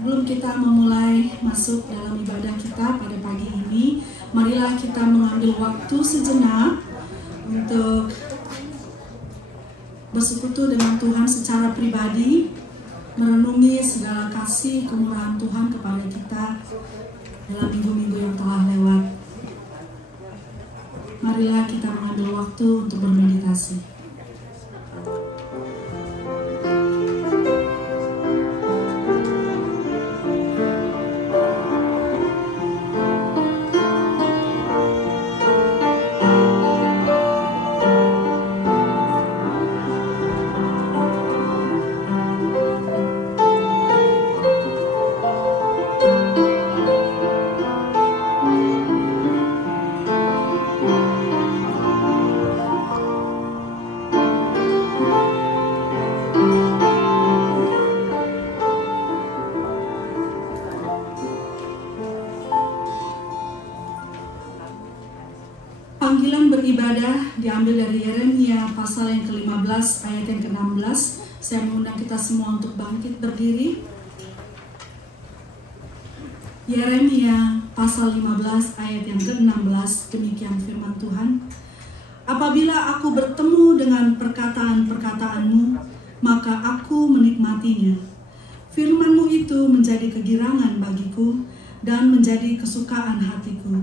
Sebelum kita memulai masuk dalam ibadah kita pada pagi ini, marilah kita mengambil waktu sejenak untuk bersekutu dengan Tuhan secara pribadi, merenungi segala kasih kemurahan Tuhan kepada kita dalam minggu-minggu yang telah lewat. Marilah kita mengambil waktu untuk bermeditasi. Panggilan beribadah diambil dari Yeremia pasal yang ke-15 ayat yang ke-16. Saya mengundang kita semua untuk bangkit berdiri. Yeremia pasal 15 ayat yang ke-16, demikian firman Tuhan. Apabila aku bertemu dengan perkataan-perkataanmu, maka aku menikmatinya. Firman-Mu itu menjadi kegirangan bagiku dan menjadi kesukaan hatiku.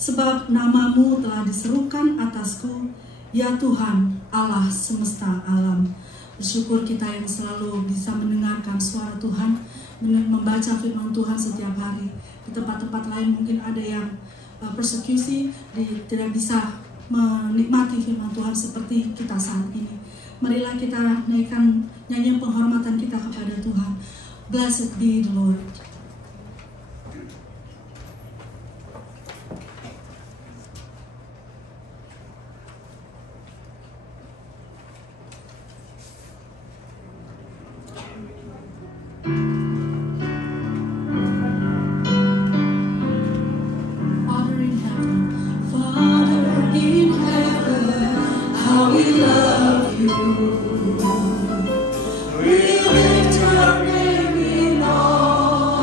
Sebab nama-Mu telah diserukan atasku, ya Tuhan Allah semesta alam. Bersyukur kita yang selalu bisa mendengarkan suara Tuhan, membaca firman Tuhan setiap hari. Di tempat-tempat lain mungkin ada yang persekusi, tidak bisa menikmati firman Tuhan seperti kita saat ini. Marilah kita naikkan nyanyian penghormatan kita kepada Tuhan. Blessed be the Lord. We lift your name in all.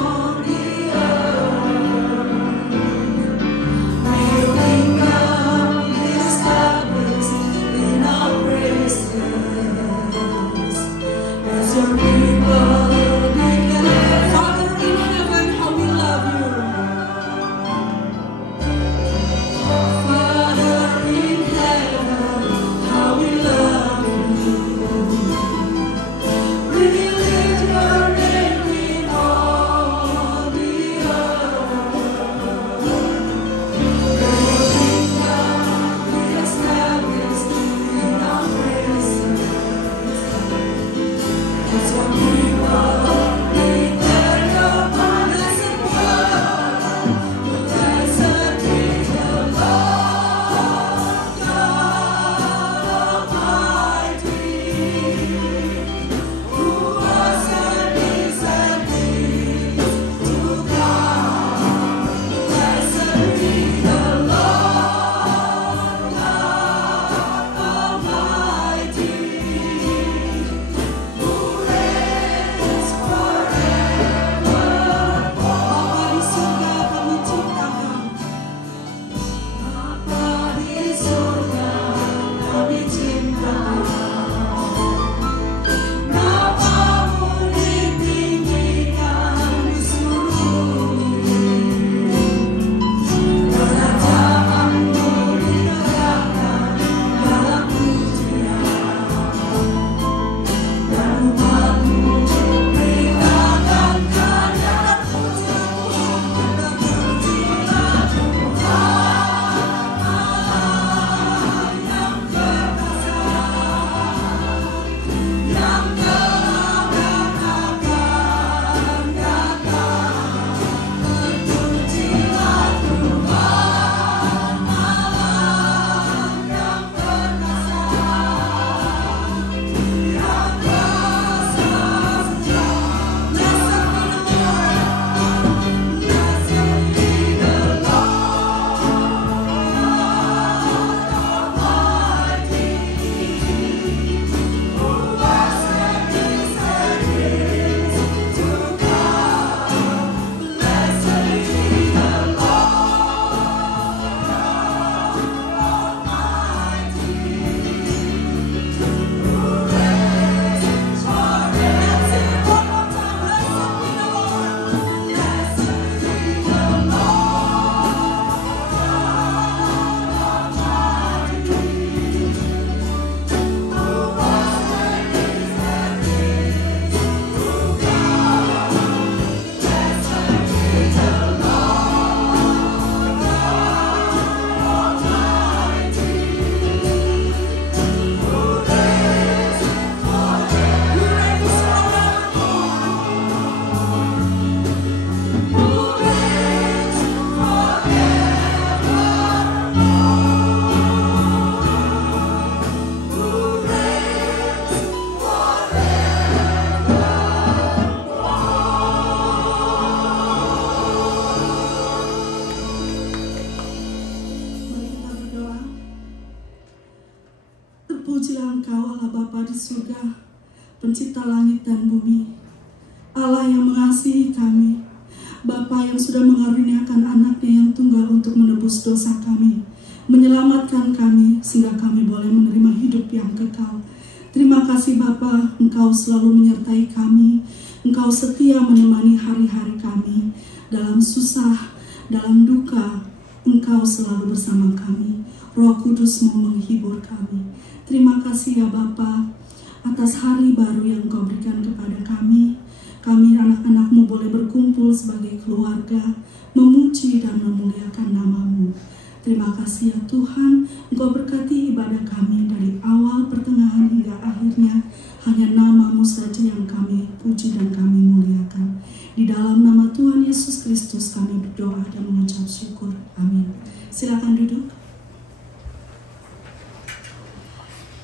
pencipta langit dan bumi, Allah yang mengasihi kami, Bapa yang sudah mengaruniakan anaknya yang tunggal untuk menebus dosa kami, menyelamatkan kami sehingga kami boleh menerima hidup yang kekal. Terima kasih Bapa, Engkau selalu menyertai kami, Engkau setia menemani hari-hari kami, dalam susah, dalam duka, Engkau selalu bersama kami. Roh Kudus mau menghibur kami. Terima kasih ya Bapa, atas hari baru yang Engkau berikan kepada kami. Kami anak-anak-Mu boleh berkumpul sebagai keluarga, memuji dan memuliakan nama-Mu. Terima kasih ya Tuhan, Engkau berkati ibadah kami dari awal, pertengahan hingga akhirnya. Hanya nama-Mu saja yang kami puji dan kami muliakan. Di dalam nama Tuhan Yesus Kristus kami berdoa dan mengucap syukur. Amin. Silakan duduk.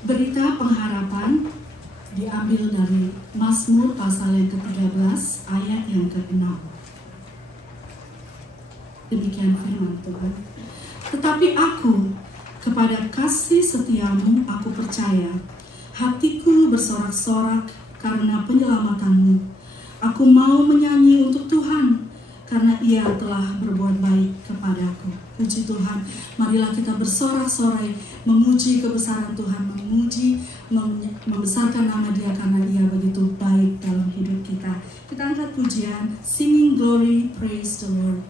Berita pengharapan diambil dari Mazmur pasal yang ke-13 ayat yang ke-6. Demikian firman Tuhan. Tetapi aku, kepada kasih setiamu aku percaya, hatiku bersorak-sorak karena penyelamatanmu. Aku mau menyanyi untuk Tuhan, karena Ia telah berbuat baik kepadaku. Puji Tuhan, marilah kita bersorak-sorai, memuji kebesaran Tuhan, membesarkan nama Dia karena Ia begitu baik dalam hidup kita. Kita angkat pujian, singing glory, praise the Lord.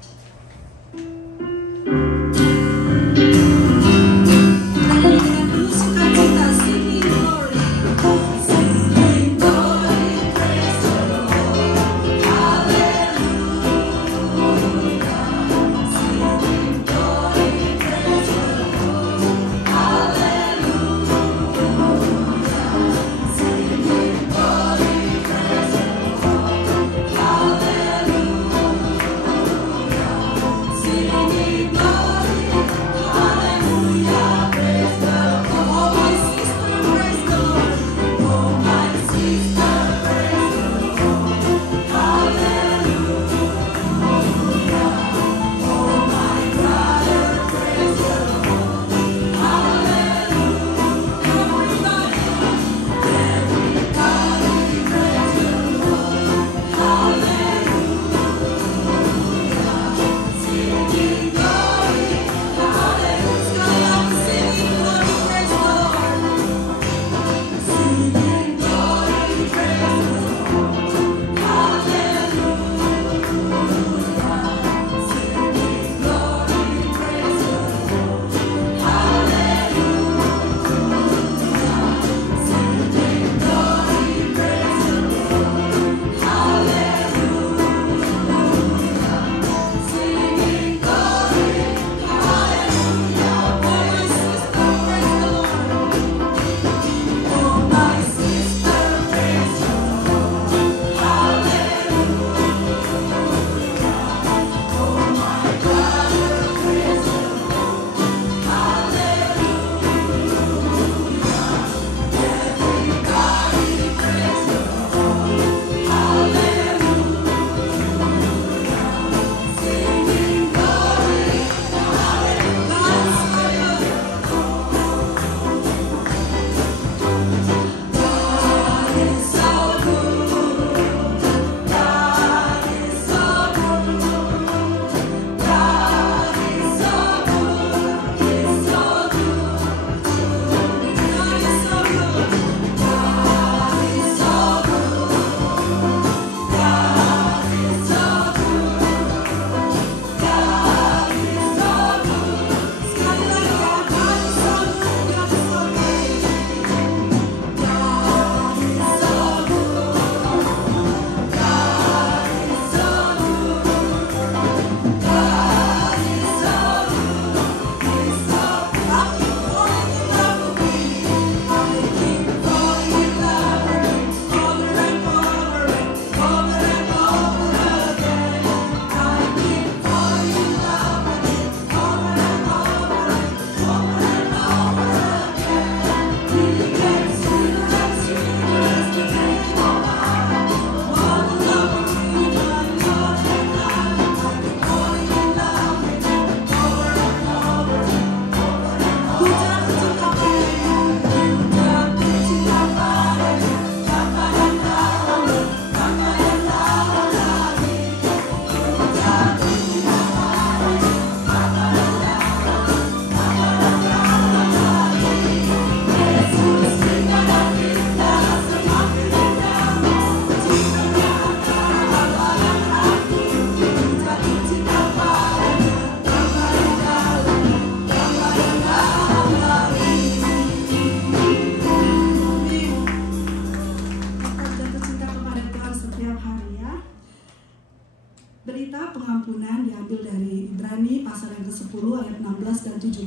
kita pengampunan diambil dari Ibrani pasal yang ke-10 ayat 16 dan 17.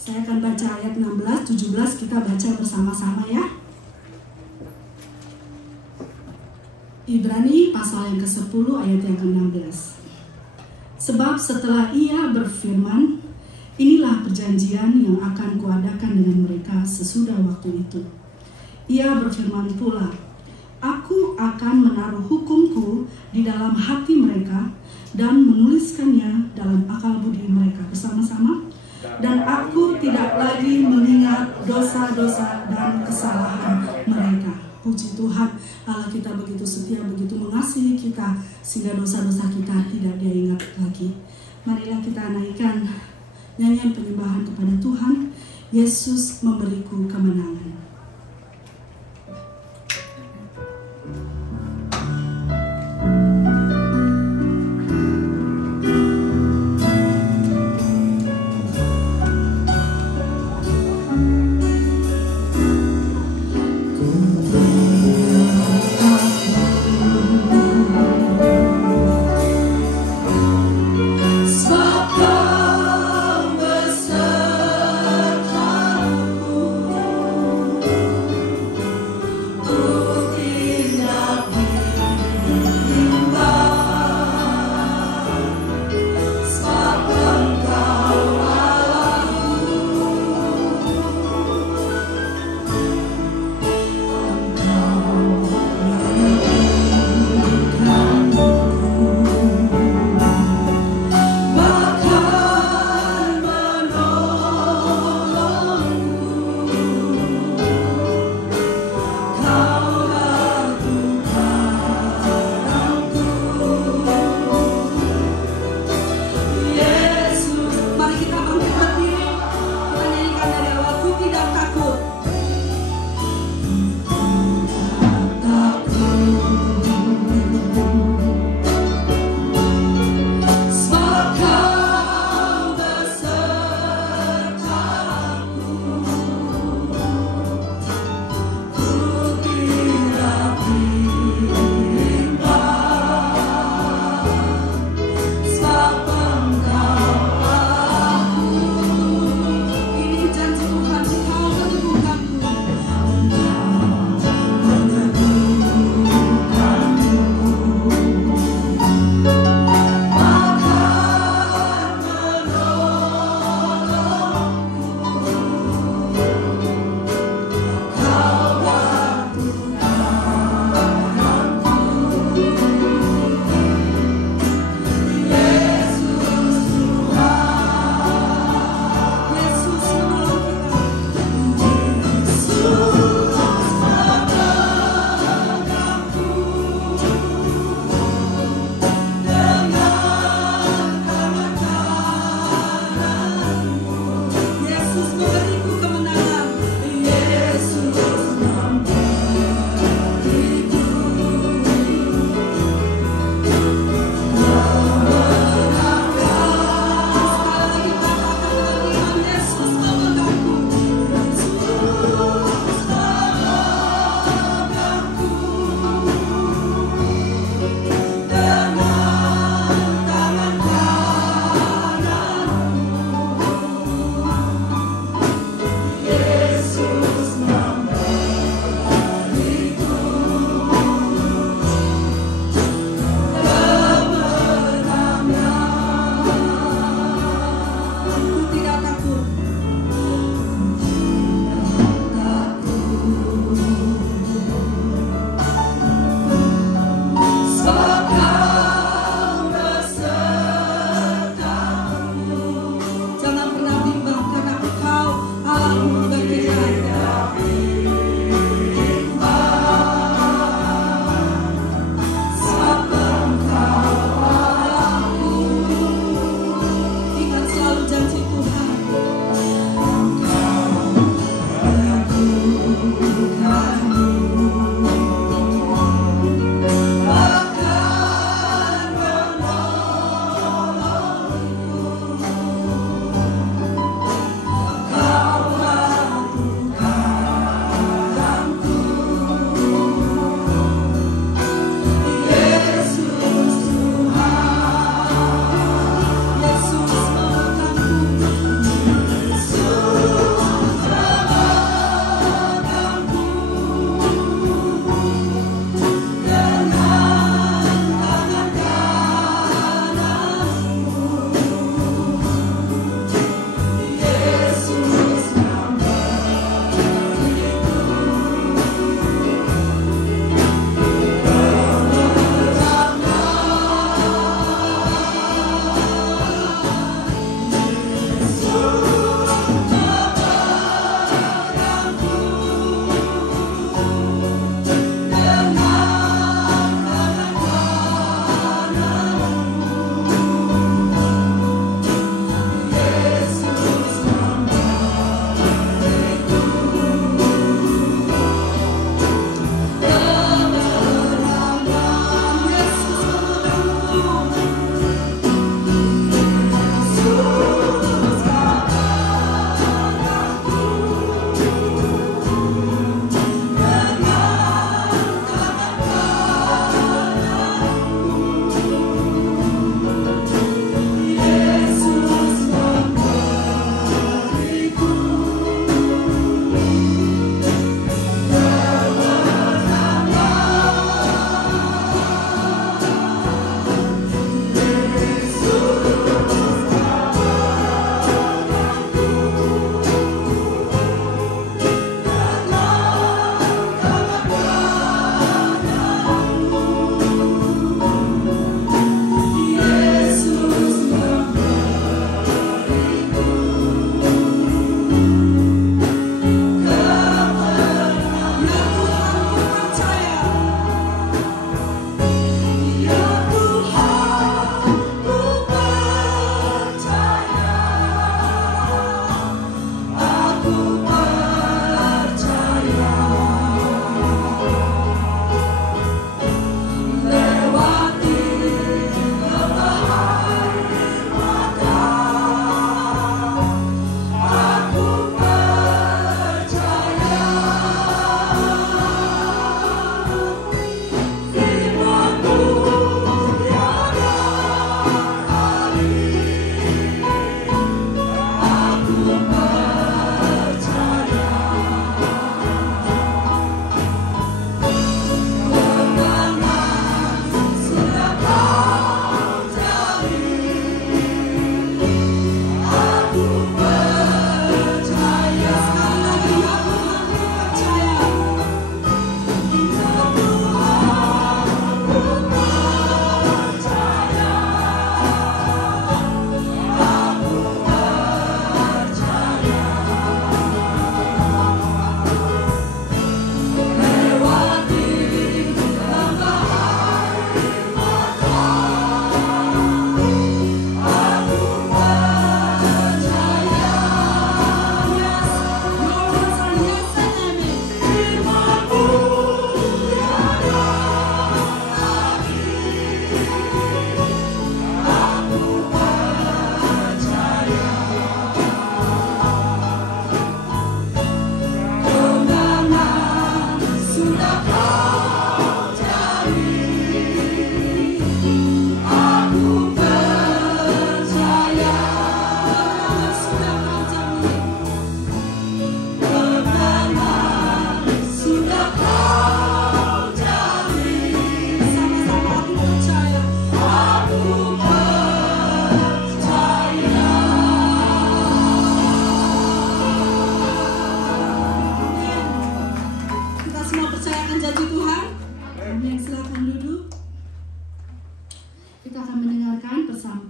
Saya akan baca ayat 16, 17 kita baca bersama-sama ya. Ibrani pasal yang ke-10 ayat yang ke-16. Sebab setelah ia berfirman, inilah perjanjian yang akan kuadakan dengan mereka sesudah waktu itu. Ia berfirman pula, aku akan menaruh hukumku di dalam hati mereka dan menuliskannya dalam akal budi mereka. Bersama-sama. Dan aku tidak lagi mengingat dosa-dosa dan kesalahan mereka. Puji Tuhan, Allah kita begitu setia, begitu mengasihi kita, sehingga dosa-dosa kita tidak Dia ingat lagi. Marilah kita naikkan nyanyian penyembahan kepada Tuhan. Yesus memberiku kemenangan. Sebab Kau besertaku.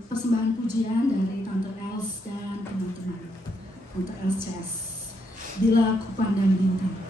persembahan pujian dari Tante Els dan teman-teman. Tante Els CS. Bila Ku Pandang Bintang.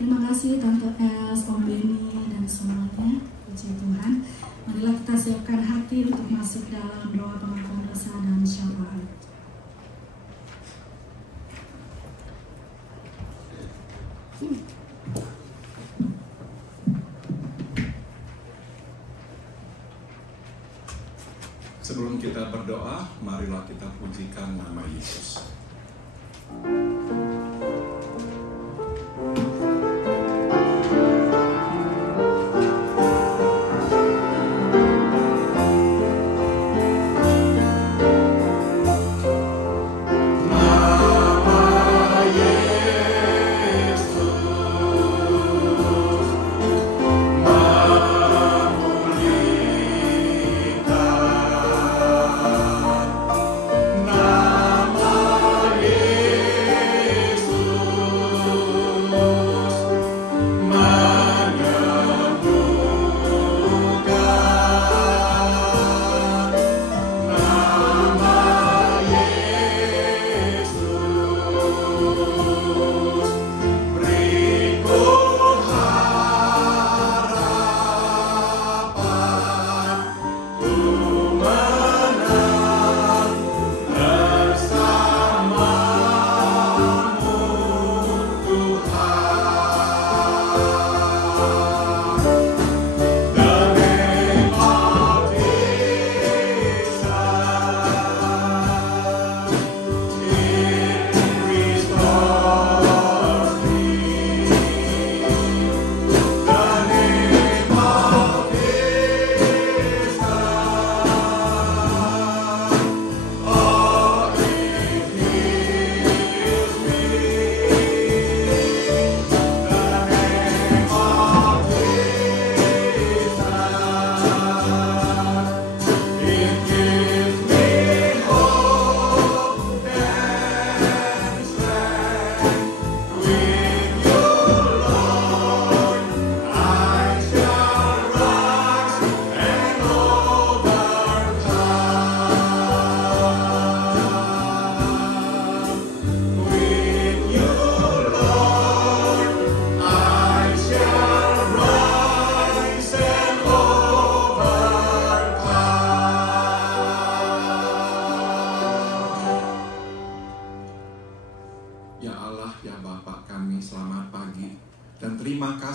Terima kasih Tante Els, Om Beni, dan semuanya. Puji Tuhan. Marilah kita siapkan hati untuk masuk dalam doa pengakuan dosa dan syafaat. kita berdoa, marilah kita pujikan nama Yesus.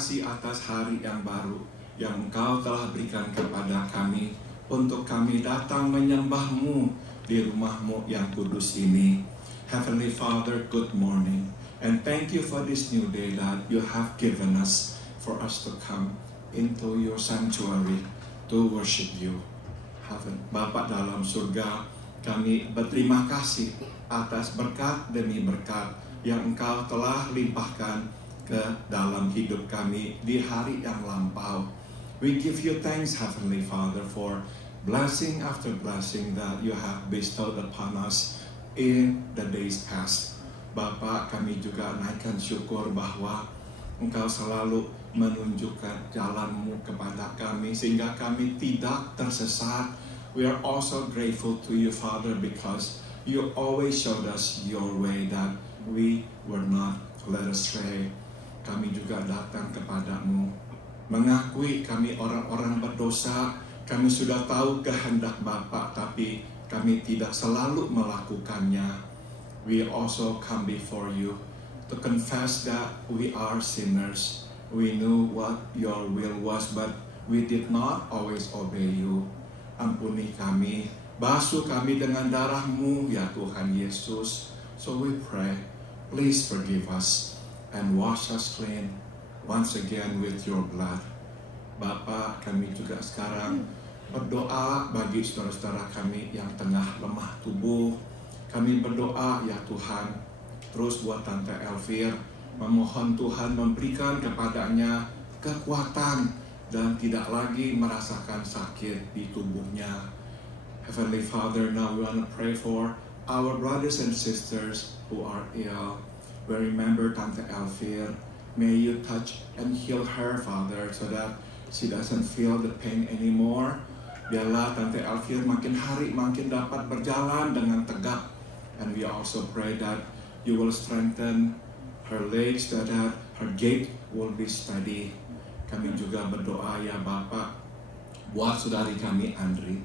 Atas hari yang baru yang Engkau telah berikan kepada kami untuk kami datang menyembah-Mu di rumah-Mu yang kudus ini. Heavenly Father, good morning, and thank you for this new day that you have given us for us to come into your sanctuary to worship you. Bapa dalam surga, kami berterima kasih atas berkat demi berkat yang Engkau telah limpahkan ke dalam hidup kami di hari yang lampau. We give you thanks, Heavenly Father, for blessing after blessing that you have bestowed upon us in the days past. Bapa, kami juga naikkan syukur bahwa Engkau selalu menunjukkan jalan-Mu kepada kami sehingga kami tidak tersesat. We are also grateful to you, Father, because you always showed us your way that we were not led astray. Kami juga datang kepadamu, mengakui kami orang-orang berdosa. Kami sudah tahu kehendak Bapa, tapi kami tidak selalu melakukannya. We also come before you to confess that we are sinners. We knew what your will was, but we did not always obey you. Ampuni kami, basuh kami dengan darah-Mu, ya Tuhan Yesus. So we pray, please forgive us and wash us clean once again with your blood. Bapa, kami juga sekarang berdoa bagi saudara-saudara kami yang tengah lemah tubuh. Kami berdoa ya Tuhan, terus buat Tante Elvir, memohon Tuhan memberikan kepadanya kekuatan dan tidak lagi merasakan sakit di tubuhnya. Heavenly Father, now we want to pray for our brothers and sisters who are ill. We remember Tante Elvir. May you touch and heal her, Father, so that she doesn't feel the pain anymore. Biarlah Tante Elvir makin hari makin dapat berjalan dengan tegak. And we also pray that you will strengthen her legs, so that her gait will be steady. Kami juga berdoa ya Bapak, buat saudari kami Andri.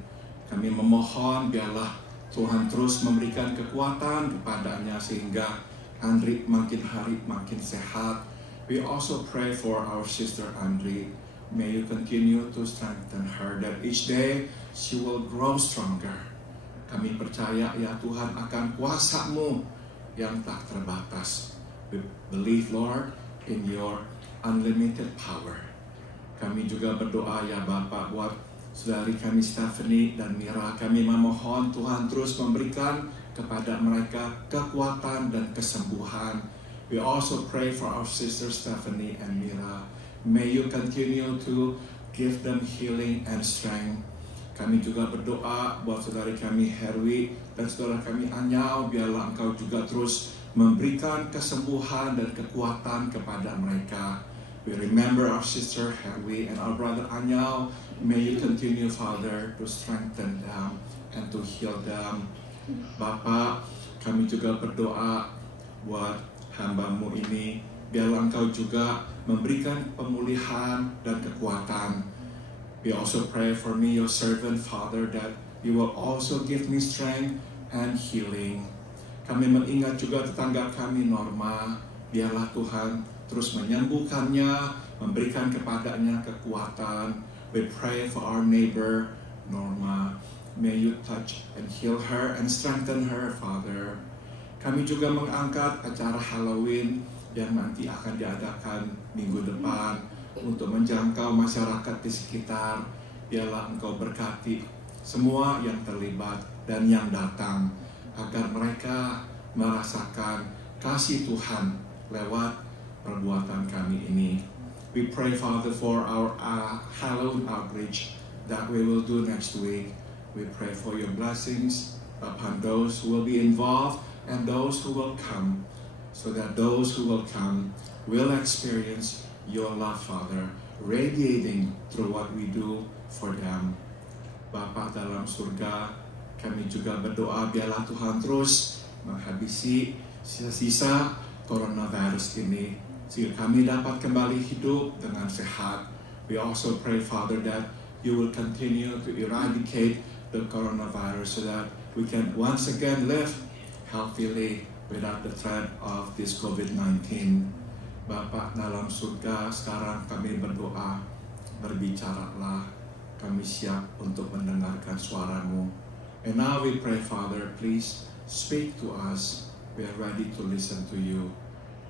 Kami memohon biarlah Tuhan terus memberikan kekuatan kepadanya sehingga Andri makin hari makin sehat. We also pray for our sister Andri. May you continue to strengthen her, that each day she will grow stronger. percaya ya Tuhan akan kuasa-Mu yang tak terbatas. We believe Lord in your unlimited power. Kami juga berdoa ya Bapak buat saudari kami Stephanie dan Mira. Kami memohon Tuhan terus memberikan kepada mereka kekuatan dan kesembuhan. We also pray for our sisters Stephanie and Mira. May you continue to give them healing and strength. Kami juga berdoa buat saudari kami Herwi dan saudara kami Anyau. Biarlah Engkau juga terus memberikan kesembuhan dan kekuatan kepada mereka. We remember our sister Herwi and our brother Anyau. May you continue, Father, to strengthen them and to heal them. Bapak, kami juga berdoa buat hamba-Mu ini. Biarlah Engkau juga memberikan pemulihan dan kekuatan. We also pray for me, your servant, Father, that you will also give me strength and healing. Kami mengingat juga tetangga kami Norma. Biarlah Tuhan terus menyembuhkannya, memberikan kepadanya kekuatan. We pray for our neighbor, Norma. May you touch and heal her and strengthen her, Father. Kami juga mengangkat acara Halloween yang nanti akan diadakan minggu depan untuk menjangkau masyarakat di sekitar. Biarlah Engkau berkati semua yang terlibat dan yang datang, agar mereka merasakan kasih Tuhan lewat perbuatan kami ini. We pray, Father, for our Halloween outreach that we will do next week. We pray for your blessings upon those who will be involved and those who will come, so that those who will come will experience your love, Father, radiating through what we do for them. Bapa dalam surga, kami juga berdoa biarlah Tuhan terus menghabisi sisa-sisa coronavirus ini, sehingga kami dapat kembali hidup dengan sehat. We also pray, Father, that you will continue to eradicate the coronavirus so that we can once again live healthily without the threat of this COVID-19. Bapa dalam surga, sekarang kami berdoa, berbicaralah, kami siap untuk mendengarkan suara-Mu. And now we pray, Father, please speak to us. We are ready to listen to you.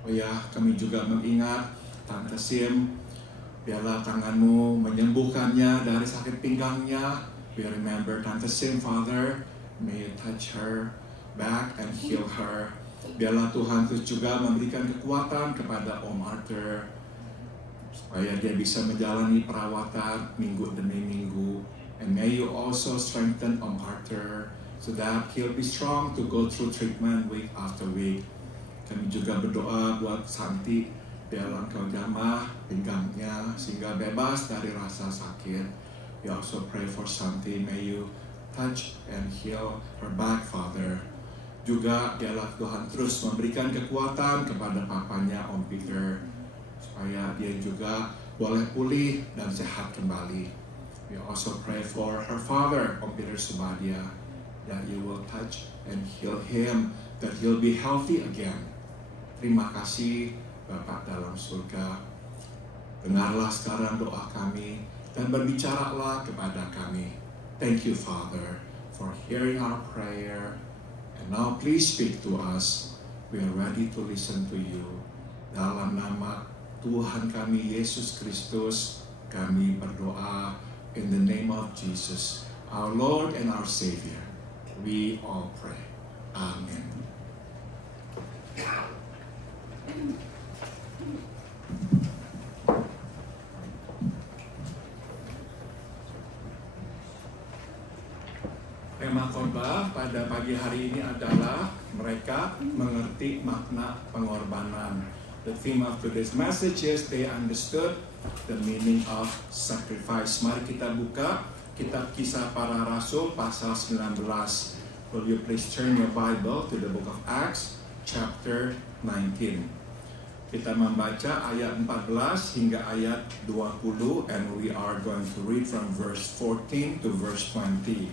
Oh ya, kami juga mengingat Tante Sim. Biarlah tangan-Mu menyembuhkannya dari sakit pinggangnya. We remember Tante Sim, Father. May you touch her back and heal her. Biarlah Tuhan terus juga memberikan kekuatan kepada Om Arthur, supaya dia bisa menjalani perawatan minggu demi minggu. And may you also strengthen Om Arthur so that he'll be strong to go through treatment week after week. Kami juga berdoa buat Santi, biarlah Engkau jamah pinggangnya sehingga bebas dari rasa sakit. We also pray for Santi, may you touch and heal her back, Father. Juga biarlah Tuhan terus memberikan kekuatan kepada papanya Om Peter, supaya dia juga boleh pulih dan sehat kembali. We also pray for her father, Om Peter Subadia, that you will touch and heal him, that he'll be healthy again. Terima kasih Bapa dalam surga. Dengarlah sekarang doa kami dan berbicaralah kepada kami. Thank you, Father, for hearing our prayer. And now please speak to us. We are ready to listen to you. Dalam nama Tuhan kami Yesus Kristus, kami berdoa in the name of Jesus, our Lord and our Savior. We all pray. Amen. Tema khotbah pada pagi hari ini adalah mereka mengerti makna pengorbanan. The theme of today's message is they understood the meaning of sacrifice. Mari kita buka kitab Kisah Para Rasul pasal 19. Will you please turn your Bible to the book of Acts chapter 19. Kita membaca ayat 14 hingga ayat 20 and we are going to read from verse 14 to verse 20.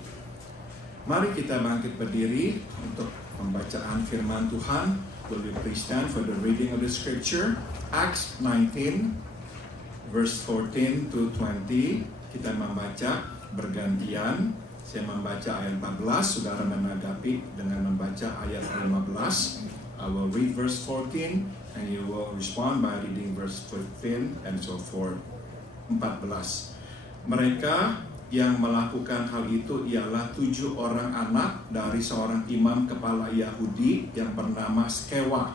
Mari kita bangkit berdiri untuk pembacaan firman Tuhan. Will you please stand for the reading of the scripture? Acts 19, verse 14 to 20. Kita membaca bergantian Saya membaca ayat 14, saudara menanggapi dengan membaca ayat 15. I will read verse 14 and you will respond by reading verse 15 and so forth. 14. Mereka yang melakukan hal itu ialah 7 orang anak dari seorang imam kepala Yahudi yang bernama Skewa.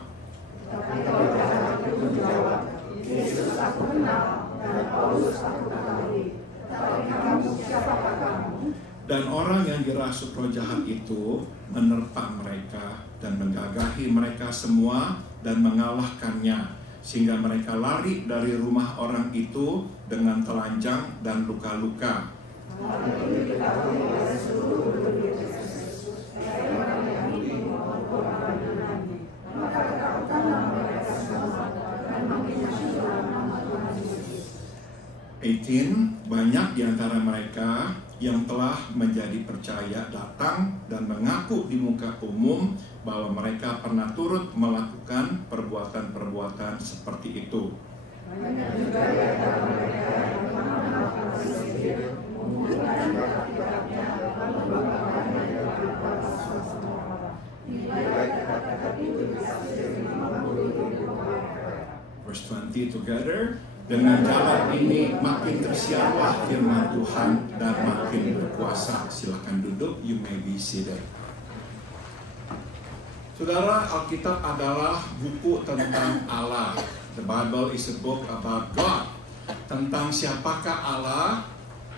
Yesus aku kenal dan Paulus aku kenali. Tetapi kamu, siapakah kamu? Dan orang yang dirasuk roh jahat itu menerpa mereka dan menggagahi mereka semua dan mengalahkannya, sehingga mereka lari dari rumah orang itu dengan telanjang dan luka-luka. Banyak di antara mereka yang telah menjadi percaya datang dan mengaku di muka umum bahwa mereka pernah turut melakukan perbuatan-perbuatan seperti itu. Banyak juga di antara mereka yang mengamalkan sihir, mengumpulkan kitab-kitabnya, lalu membakanya dalam kepala semua orang. Nilai kitab-kitab itu bisa menjadi 50.000 perak. Verse 20 together. Dengan jalan ini makin tersiarlah firman Tuhan dan makin berkuasa. Silakan duduk, you may be seated. Saudara, Alkitab adalah buku tentang Allah. The Bible is a book about God. Tentang siapakah Allah,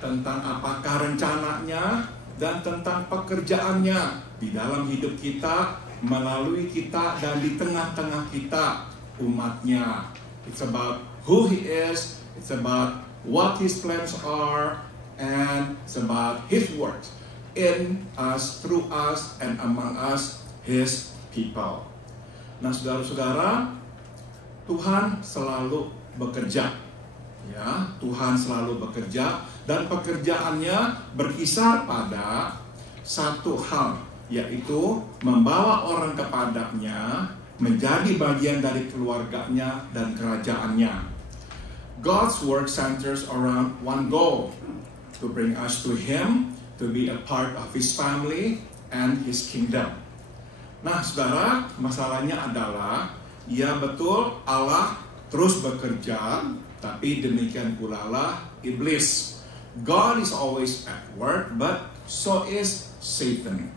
tentang apakah rencananya, dan tentang pekerjaannya di dalam hidup kita, melalui kita, dan di tengah-tengah kita, umatnya. It's about who He is, it's about what His plans are, and it's about His works in us, through us, and among us, His people. Nah, saudara-saudara, Tuhan selalu bekerja. Ya, Tuhan selalu bekerja, dan pekerjaannya berkisar pada satu hal, yaitu membawa orang kepadanya, menjadi bagian dari keluarganya dan kerajaannya. God's work centers around one goal, to bring us to Him, to be a part of His family and His kingdom. Nah, saudara, masalahnya adalah, ya betul Allah terus bekerja, tapi demikian pula lah iblis. God is always at work, but so is Satan.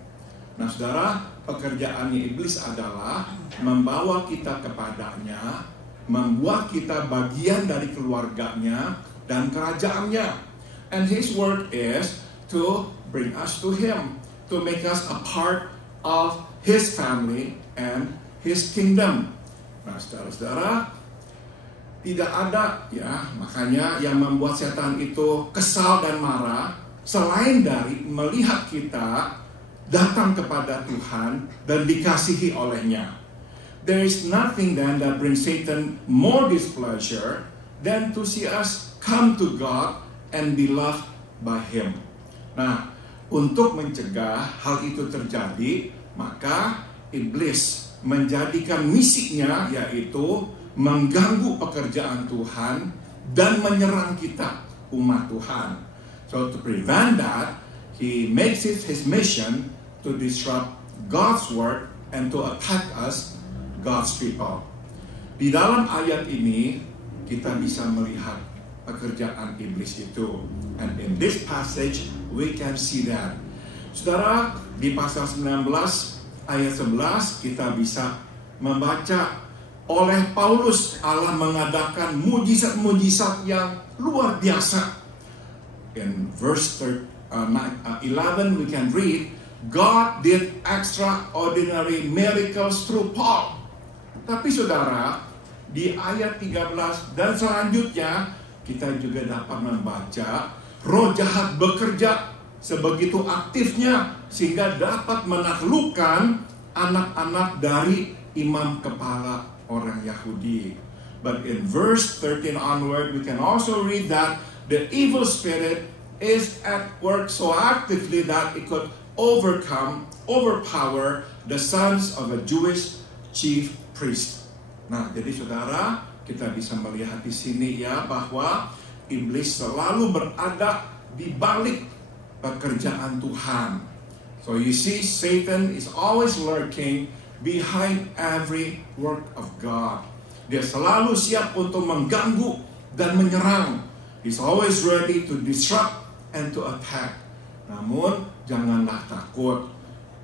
Nah, saudara, pekerjaannya iblis adalah membawa kita kepadanya, membuat kita bagian dari keluarganya dan kerajaannya. And his work is to bring us to him, to make us a part of his family and his kingdom. Nah, saudara-saudara, tidak ada, ya, makanya yang membuat setan itu kesal dan marah, selain dari melihat kita datang kepada Tuhan dan dikasihi olehnya. There is nothing then that brings Satan more displeasure than to see us come to God and be loved by Him. Nah, untuk mencegah hal itu terjadi, maka iblis menjadikan misinya, yaitu mengganggu pekerjaan Tuhan dan menyerang kita, umat Tuhan. So to prevent that, he makes it his mission to disrupt God's work and to attack us, God's people. Di dalam ayat ini kita bisa melihat pekerjaan iblis itu. And in this passage we can see that. Saudara, di pasal 19 ayat 11 kita bisa membaca, oleh Paulus Allah mengadakan mujizat-mujizat yang luar biasa. In verse 11 we can read, God did extraordinary miracles through Paul. Tapi saudara, di ayat 13 dan selanjutnya kita juga dapat membaca roh jahat bekerja sebegitu aktifnya sehingga dapat menaklukkan anak-anak dari imam kepala orang Yahudi. But in verse 13 onward we can also read that the evil spirit is at work so actively that it could overpower the sons of a Jewish chief priest. Nah, jadi saudara, kita bisa melihat di sini ya bahwa iblis selalu berada di balik pekerjaan Tuhan. So you see, Satan is always lurking behind every work of God. Dia selalu siap untuk mengganggu dan menyerang. He's always ready to disrupt and to attack. Namun, janganlah takut.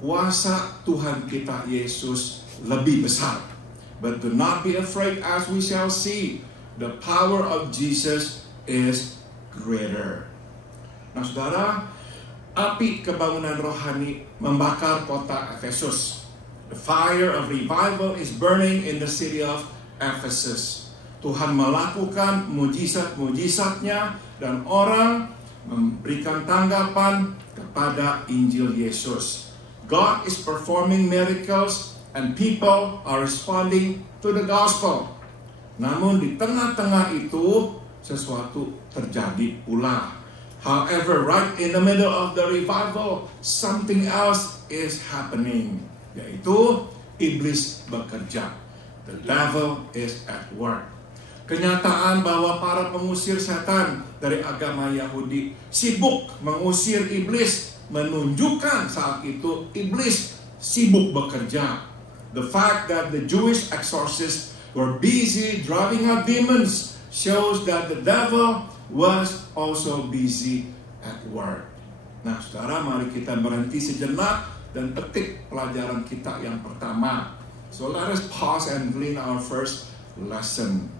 Kuasa Tuhan kita Yesus lebih besar. But do not be afraid, as we shall see. The power of Jesus is greater. Nah, saudara, api kebangunan rohani membakar kota Efesus. The fire of revival is burning in the city of Ephesus. Tuhan melakukan mujizat-mujizatnya dan orang memberikan tanggapan kepada Injil Yesus. God is performing miracles and people are responding to the gospel. Namun di tengah-tengah itu sesuatu terjadi pula. However, right in the middle of the revival, something else is happening, yaitu iblis bekerja. The devil is at work. Kenyataan bahwa para pengusir setan dari agama Yahudi sibuk mengusir iblis menunjukkan saat itu iblis sibuk bekerja. The fact that the Jewish exorcists were busy driving out demons shows that the devil was also busy at work. Nah, saudara, mari kita berhenti sejenak dan petik pelajaran kita yang pertama. So let us pause and glean our first lesson,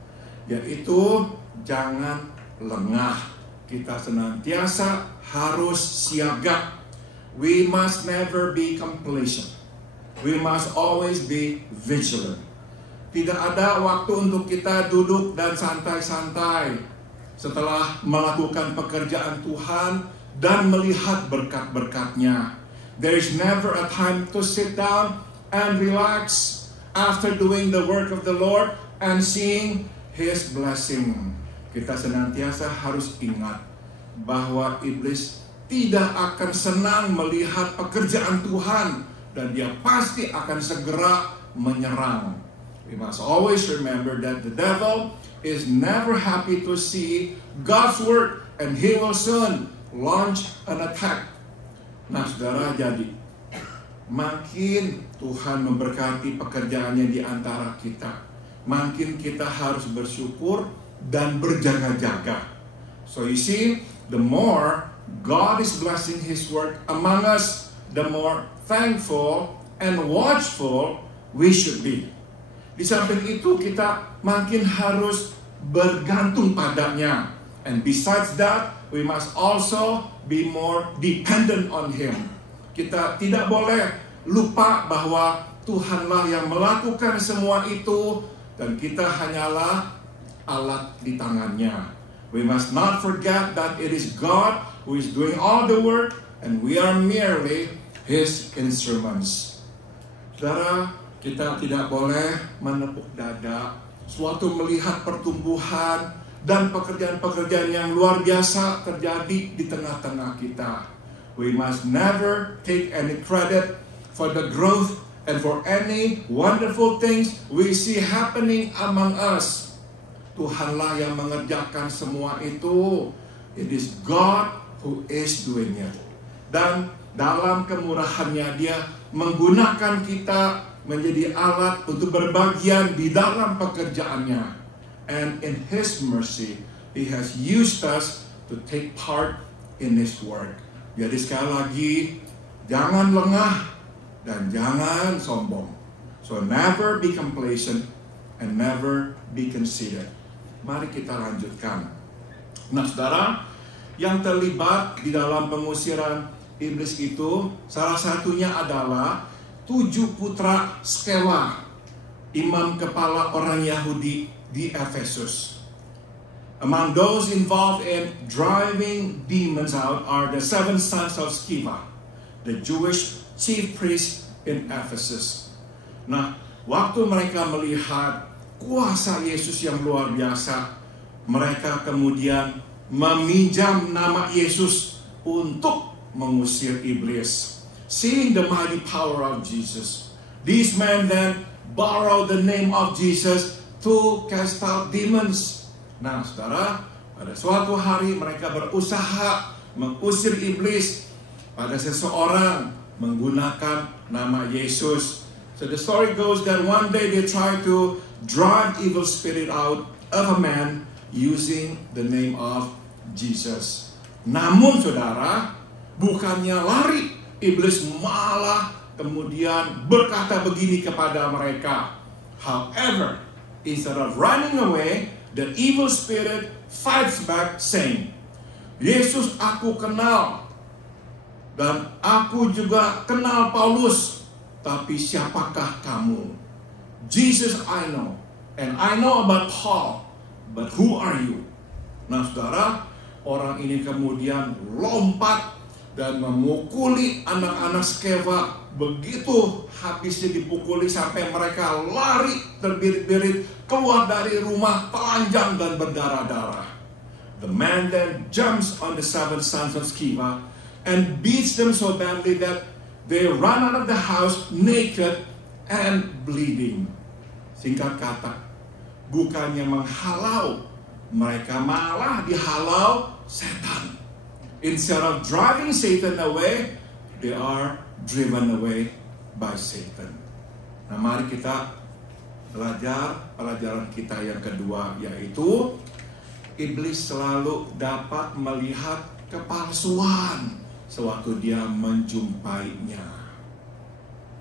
yaitu jangan lengah. Kita senantiasa harus siaga. We must never be complacent. We must always be vigilant. Tidak ada waktu untuk kita duduk dan santai-santai setelah melakukan pekerjaan Tuhan dan melihat berkat-berkat-Nya. There is never a time to sit down and relax after doing the work of the Lord and seeing His blessing. Kita senantiasa harus ingat bahwa iblis tidak akan senang melihat pekerjaan Tuhan dan dia pasti akan segera menyerang. We must always remember that the devil is never happy to see God's work and he will soon launch an attack. Nah, saudara, jadi makin Tuhan memberkati pekerjaannya di antara kita, makin kita harus bersyukur dan berjaga-jaga. So you see, the more God is blessing His work among us, the more thankful and watchful we should be. Di samping itu kita makin harus bergantung padanya. And besides that, we must also be more dependent on Him. Kita tidak boleh lupa bahwa Tuhanlah yang melakukan semua itu dan kita hanyalah alat di tangannya. We must not forget that it is God who is doing all the work and we are merely His instruments. Saudara, kita tidak boleh menepuk dada suatu melihat pertumbuhan dan pekerjaan-pekerjaan yang luar biasa terjadi di tengah-tengah kita. We must never take any credit for the growth and for any wonderful things we see happening among us. Tuhanlah yang mengerjakan semua itu. It is God who is doing it. Dan dalam kemurahannya Dia menggunakan kita menjadi alat untuk berbagian di dalam pekerjaannya. And in His mercy, He has used us to take part in His work. Jadi sekali lagi, jangan lengah dan jangan sombong. So never be complacent and never be conceited. Mari kita lanjutkan. Nah, saudara, yang terlibat di dalam pengusiran iblis itu, salah satunya adalah 7 putra Skela, imam kepala orang Yahudi di Efesus. Among those involved in driving demons out are the 7 sons of Sceva, the Jewish chief priest in Ephesus. Nah, waktu mereka melihat kuasa Yesus yang luar biasa, mereka kemudian meminjam nama Yesus untuk mengusir iblis. Seeing the mighty power of Jesus, these men then borrow the name of Jesus to cast out demons. Nah, saudara, pada suatu hari mereka berusaha mengusir iblis pada seseorang menggunakan nama Yesus. So the story goes that one day they tried to drive evil spirit out of a man using the name of Jesus. Namun saudara, bukannya lari, iblis malah kemudian berkata begini kepada mereka. However, instead of running away, the evil spirit fights back saying, Yesus aku kenal, dan aku juga kenal Paulus, tapi siapakah kamu? Jesus I know, and I know about Paul, but who are you? Nah saudara, orang ini kemudian lompat dan memukuli anak-anak Skeva. Begitu habisnya dipukuli sampai mereka lari terbirit-birit keluar dari rumah telanjang dan berdarah-darah. The man then jumps on the 7 sons of Sceva and beats them so badly that they run out of the house naked and bleeding. Singkat kata, bukannya menghalau, mereka malah dihalau setan. Instead of driving Satan away, they are driven away by Satan. Nah, mari kita belajar pelajaran kita yang kedua, yaitu iblis selalu dapat melihat kepalsuan sewaktu dia menjumpainya.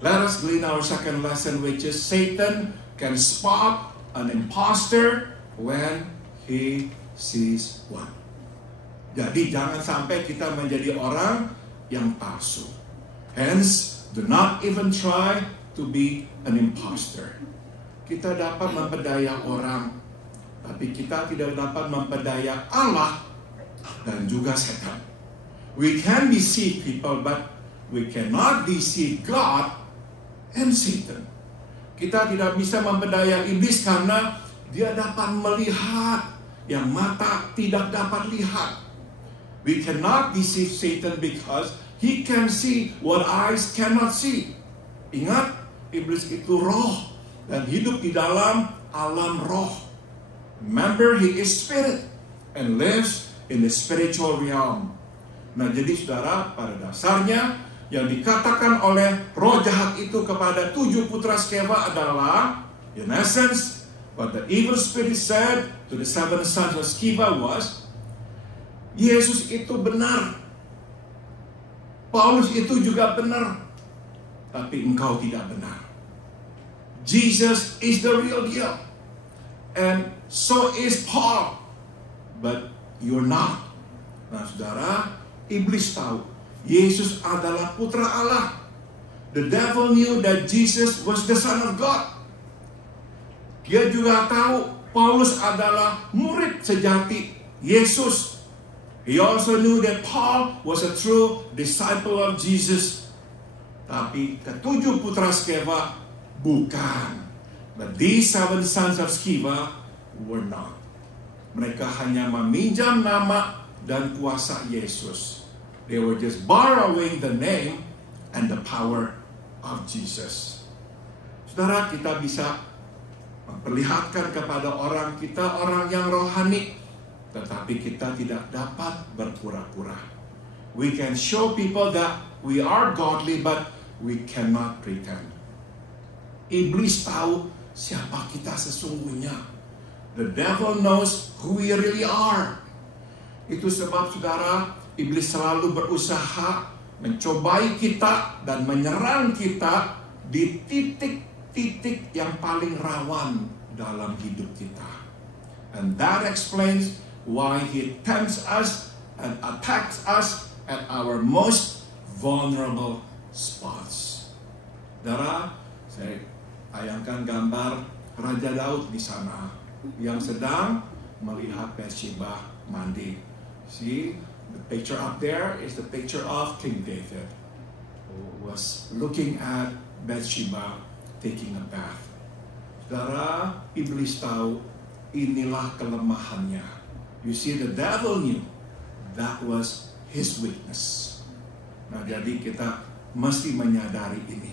Let us glean our second lesson, which is Satan can spot an imposter when he sees one. Jadi jangan sampai kita menjadi orang yang palsu. Hence, do not even try to be an imposter. Kita dapat memperdaya orang, tapi kita tidak dapat memperdaya Allah dan juga setan. We can deceive people, but we cannot deceive God and Satan. Kita tidak bisa memperdaya iblis karena dia dapat melihat yang mata tidak dapat lihat. We cannot deceive Satan because he can see what eyes cannot see. Ingat, iblis itu roh dan hidup di dalam alam roh. Remember, he is spirit and lives in the spiritual realm. Nah, jadi saudara, pada dasarnya yang dikatakan oleh roh jahat itu kepada 7 putra Skeva adalah, in essence, what the evil spirit said to the 7 sons of Sceva was, Yesus itu benar, Paulus itu juga benar, tapi engkau tidak benar. Jesus is the real deal, and so is Paul, but you're not. Nah saudara, iblis tahu Yesus adalah putra Allah. The devil knew that Jesus was the Son of God. Dia juga tahu Paulus adalah murid sejati Yesus. He also knew that Paul was a true disciple of Jesus. Tapi ke-7 putra Skeva bukan. But these 7 sons of Sceva were not. Mereka hanya meminjam nama dan kuasa Yesus. They were just borrowing the name and the power of Jesus. Saudara, kita bisa memperlihatkan kepada orang kita orang yang rohani, tetapi kita tidak dapat berpura-pura. We can show people that we are godly, but we cannot pretend. Iblis tahu siapa kita sesungguhnya. The devil knows who we really are. Itu sebab saudara, iblis selalu berusaha mencobai kita dan menyerang kita di titik-titik yang paling rawan dalam hidup kita. And that explains why he tempts us and attacks us at our most vulnerable spots. Saudara, saya tayangkan gambar Raja Daud di sana yang sedang melihat Bathsheba mandi. See, the picture up there is the picture of King David, who was looking at Bathsheba taking a bath. Saudara, iblis tahu inilah kelemahannya. You see, the devil knew that was his weakness. Nah, jadi kita mesti menyadari ini.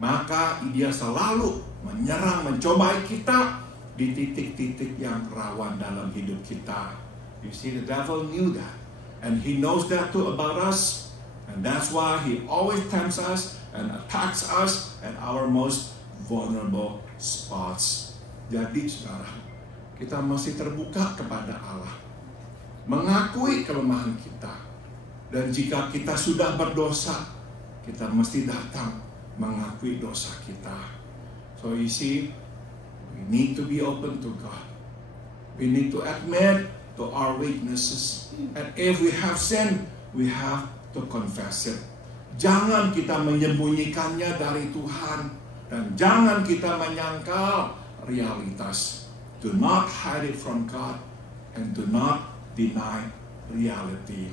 Maka dia selalu menyerang, mencobai kita di titik-titik yang rawan dalam hidup kita. You see, the devil knew that. And he knows that too about us. And that's why he always tempts us and attacks us at our most vulnerable spots. Jadi saudara, kita masih terbuka kepada Allah, mengakui kelemahan kita. Dan jika kita sudah berdosa, kita mesti datang mengakui dosa kita. So you see, we need to be open to God. We need to admit to our weaknesses. And if we have sinned, we have to confess it. Jangan kita menyembunyikannya dari Tuhan. Dan jangan kita menyangkal realitas. Do not hide it from God. And do not deny reality.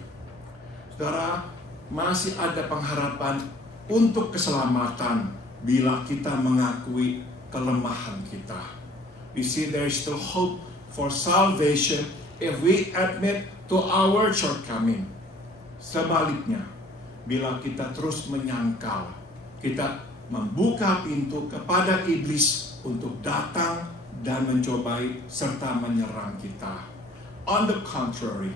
Saudara, masih ada pengharapan untuk keselamatan bila kita mengakui kelemahan kita. We see there is still hope for salvation if we admit to our shortcoming. Sebaliknya, bila kita terus menyangkal, kita membuka pintu kepada iblis untuk datang dan mencobai serta menyerang kita. On the contrary,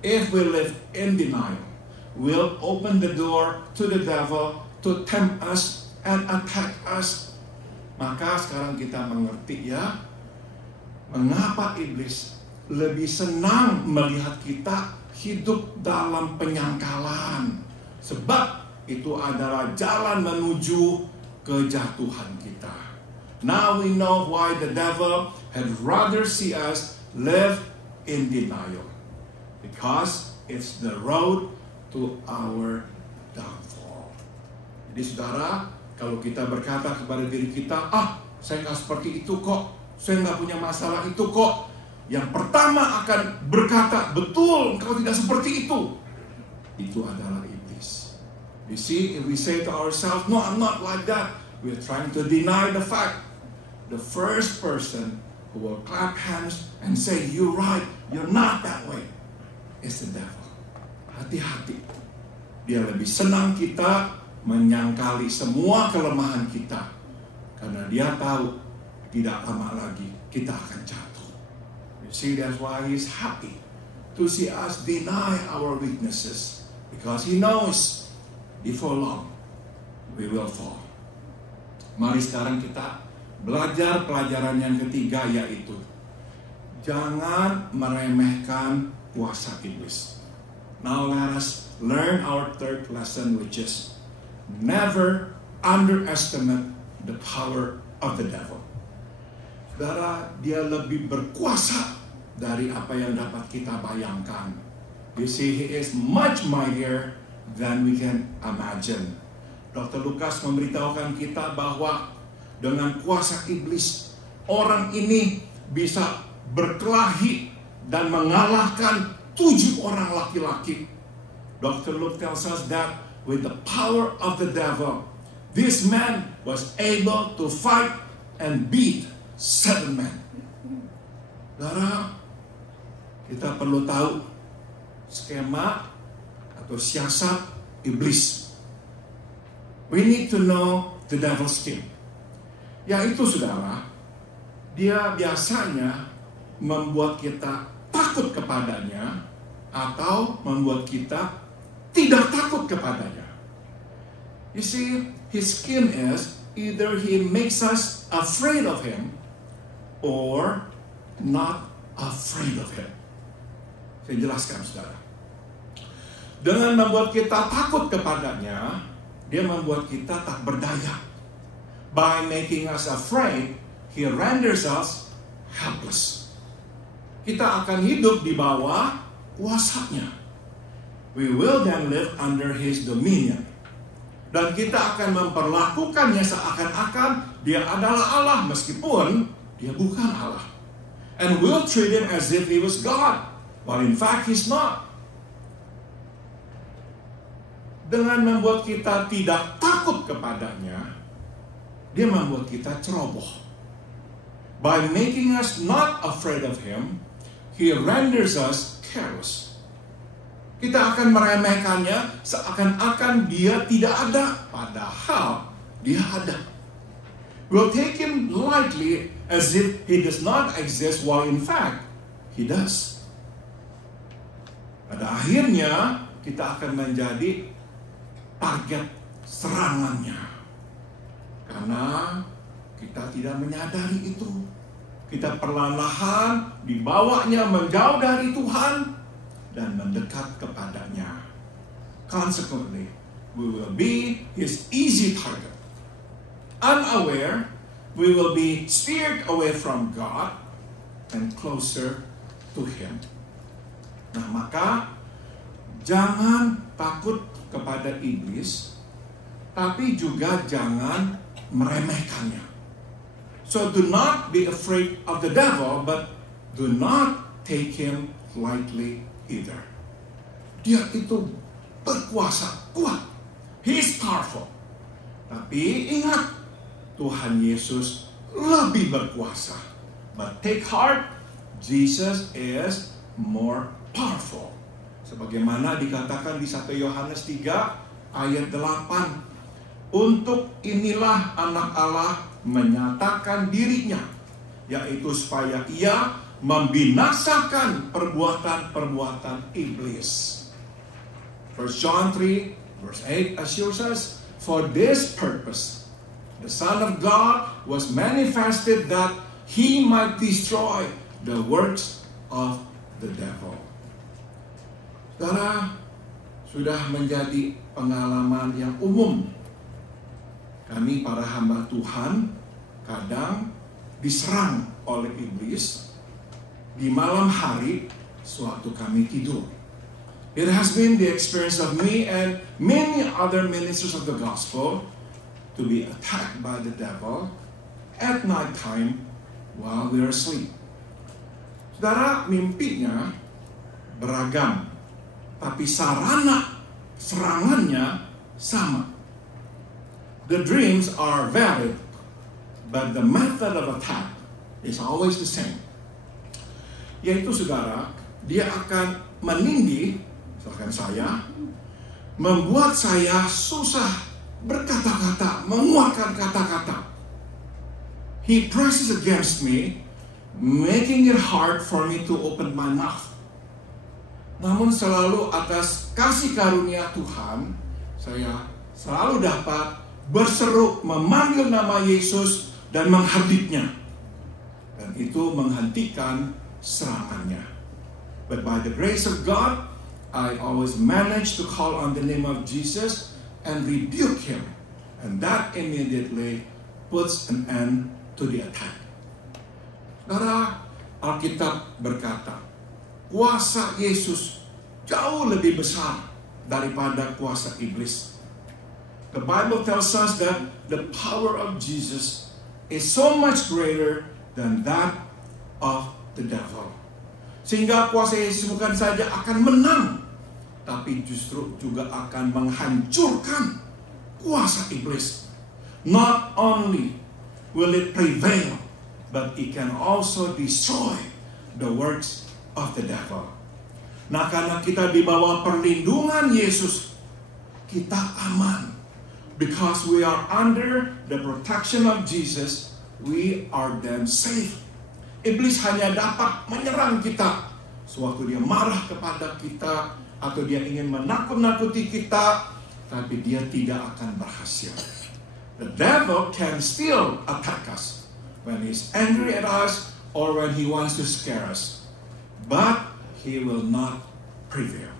if we live in denial, we'll open the door to the devil to tempt us and attack us. Maka sekarang kita mengerti ya, mengapa iblis lebih senang melihat kita hidup dalam penyangkalan. Sebab itu adalah jalan menuju kejatuhan kita. Now we know why the devil had rather see us live in denial. Because it's the road to our downfall. Jadi saudara, kalau kita berkata kepada diri kita, saya nggak seperti itu kok, saya nggak punya masalah itu kok. Yang pertama akan berkata, betul, engkau tidak seperti itu. Itu adalah iblis. You see, if we say to ourselves, no, I'm not like that, we're trying to deny the fact. The first person who will clap hands and say, you're right, you're not that way, is the devil. Hati-hati. Dia lebih senang kita menyangkali semua kelemahan kita. Karena dia tahu tidak lama lagi kita akan jatuh. You see, that's why he's happy to see us deny our weaknesses. Because he knows before long we will fall. Mari sekarang kita belajar pelajaran yang ketiga, yaitu jangan meremehkan kuasa iblis. Now let us learn our third lesson, which is never underestimate the power of the devil. Saudara, dia lebih berkuasa dari apa yang dapat kita bayangkan. You see, he is much mightier than we can imagine. Dr. Lukas memberitahukan kita bahwa dengan kuasa iblis, orang ini bisa berkelahi dan mengalahkan 7 orang laki-laki. Dr. Luke tells us that with the power of the devil, this man was able to fight and beat 7 men. Saudara, kita perlu tahu skema atau siasat iblis. We need to know the devil's scheme. Yaitu saudara, dia biasanya membuat kita takut kepadanya atau membuat kita tidak takut kepadanya. You see, his scheme is either he makes us afraid of him or not afraid of him. Saya jelaskan saudara. Dengan membuat kita takut kepadanya, dia membuat kita tak berdaya. By making us afraid, he renders us helpless. Kita akan hidup di bawah kuasanya. We will then live under his dominion. Dan kita akan memperlakukannya seakan-akan dia adalah Allah, meskipun dia bukan Allah. And we'll treat him as if he was God, but in fact he's not. Dengan membuat kita tidak takut kepadanya, dia membuat kita ceroboh. By making us not afraid of him, he renders us careless. Kita akan meremehkannya seakan-akan dia tidak ada, padahal dia ada. We'll take him lightly as if he does not exist, while in fact he does. Pada akhirnya kita akan menjadi target serangannya. Karena kita tidak menyadari itu. Kita perlahan-lahan dibawanya menjauh dari Tuhan dan mendekat kepadanya. Consequently, we will be his easy target. Unaware, we will be steered away from God and closer to him. Nah, maka jangan takut kepada iblis, tapi juga jangan meremehkannya. So do not be afraid of the devil, but do not take him lightly either. Dia itu berkuasa, kuat. He is powerful. Tapi ingat, Tuhan Yesus lebih berkuasa. But take heart, Jesus is more powerful. Sebagaimana dikatakan di 1 Yohanes 3 ayat 8. Untuk inilah anak Allah menyatakan dirinya, yaitu supaya ia membinasakan perbuatan-perbuatan iblis. 1 John 3 verse 8 assures us, for this purpose the Son of God was manifested that he might destroy the works of the devil. Saudara, sudah menjadi pengalaman yang umum. Kami para hamba Tuhan kadang diserang oleh iblis di malam hari sewaktu kami tidur. It has been the experience of me and many other ministers of the gospel to be attacked by the devil at night time while we are asleep. Saudara, mimpinya beragam, tapi sarana serangannya sama. The dreams are varied, but the method of attack is always the same. Yaitu saudara, dia akan menindih, misalkan saya, membuat saya susah berkata-kata, menguatkan kata-kata. He presses against me, making it hard for me to open my mouth. Namun selalu atas kasih karunia Tuhan, saya selalu dapat berseru memanggil nama Yesus dan menghardiknya. Dan itu menghentikan serangannya. But by the grace of God, I always manage to call on the name of Jesus and rebuke him. And that immediately puts an end to the attack. Saudara, Alkitab berkata, kuasa Yesus jauh lebih besar daripada kuasa iblis. The Bible tells us that the power of Jesus is so much greater than that of the devil. Sehingga kuasa Yesus bukan saja akan menang, tapi justru juga akan menghancurkan kuasa iblis. Not only will it prevail, but it can also destroy the works of the devil. Nah, karena kita di bawah perlindungan Yesus, kita aman. Because we are under the protection of Jesus, we are then safe. Iblis hanya dapat menyerang kita sewaktu dia marah kepada kita atau dia ingin menakut-nakuti kita, tapi dia tidak akan berhasil. The devil can still attack us when he's angry at us or when he wants to scare us, but he will not prevail.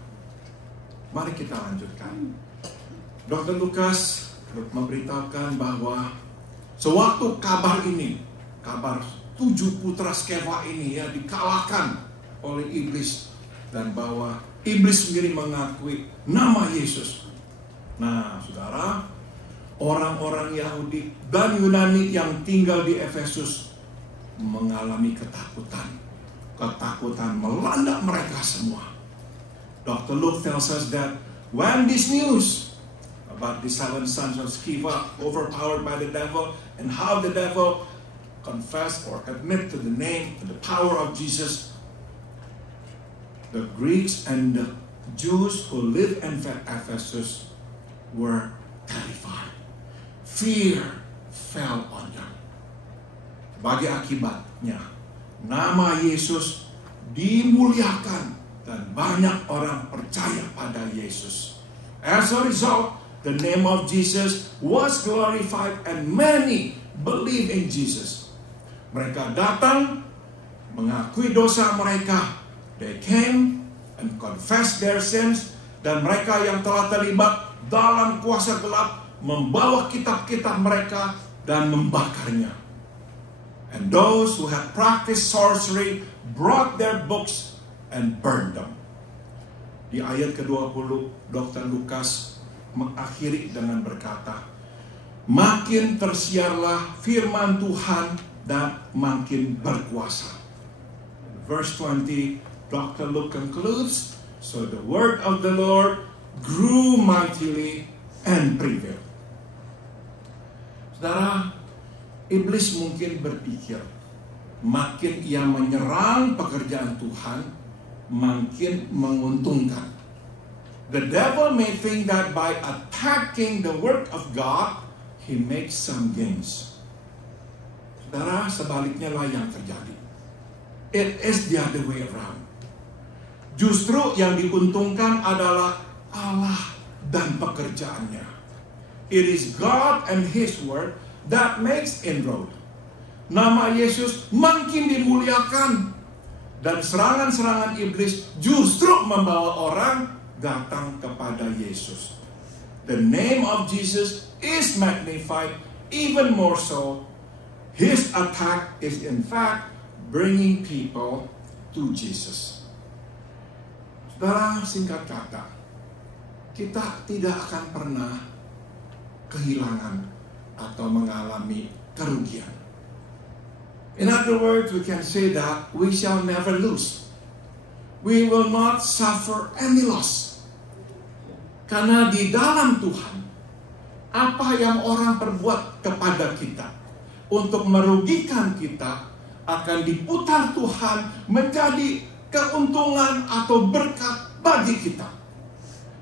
Mari kita lanjutkan. Dr. Lukas memberitahukan bahwa sewaktu kabar ini, kabar 7 putra Skeva ini ya dikalahkan oleh iblis, dan bahwa iblis sendiri mengakui nama Yesus. Nah, saudara, orang-orang Yahudi dan Yunani yang tinggal di Efesus mengalami ketakutan. Ketakutan melanda mereka semua. Dr. Luke tells us that when this news about the 7 sons of Sceva overpowered by the devil and how the devil confessed or admit to the name and the power of Jesus, the Greeks and the Jews who lived in Ephesus were terrified. Fear fell on them. Sebagai akibatnya, nama Yesus dimuliakan dan banyak orang percaya pada Yesus. As a result, the name of Jesus was glorified and many believe in Jesus. Mereka datang, mengakui dosa mereka. They came and confessed their sins. Dan mereka yang telah terlibat dalam kuasa gelap membawa kitab-kitab mereka dan membakarnya. And those who had practiced sorcery brought their books and burned them. Di ayat ke-20, Dr. Lukas mengakhiri dengan berkata, makin tersiarlah firman Tuhan dan makin berkuasa. Verse 20, Dr. Luke concludes, so the word of the Lord grew mightily and prevailed. Saudara, iblis mungkin berpikir, makin ia menyerang pekerjaan Tuhan, makin menguntungkan. The devil may think that by attacking the work of God, he makes some gains. Saudara, sebaliknya lah yang terjadi. It is the other way around. Justru yang diuntungkan adalah Allah dan pekerjaannya. It is God and His word that makes inroad. Nama Yesus makin dimuliakan. Dan serangan-serangan iblis justru membawa orang datang kepada Yesus. The name of Jesus is magnified even more so. His attack is in fact bringing people to Jesus. Saudara, singkat kata, kita tidak akan pernah kehilangan atau mengalami kerugian. In other words, we can say that we shall never lose. We will not suffer any loss. Karena di dalam Tuhan, apa yang orang perbuat kepada kita untuk merugikan kita akan diputar Tuhan menjadi keuntungan atau berkat bagi kita.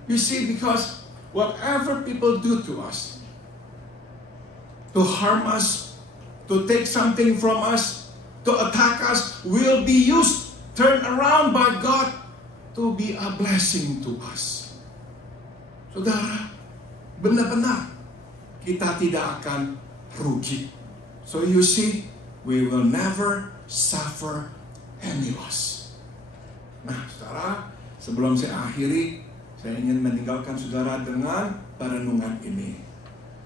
You see, because whatever people do to us, to harm us, to take something from us, to attack us, will be used, turned around by God to be a blessing to us. Saudara, benar-benar kita tidak akan rugi. So you see, we will never suffer any loss. Nah, saudara, sebelum saya akhiri, saya ingin meninggalkan saudara dengan perenungan ini.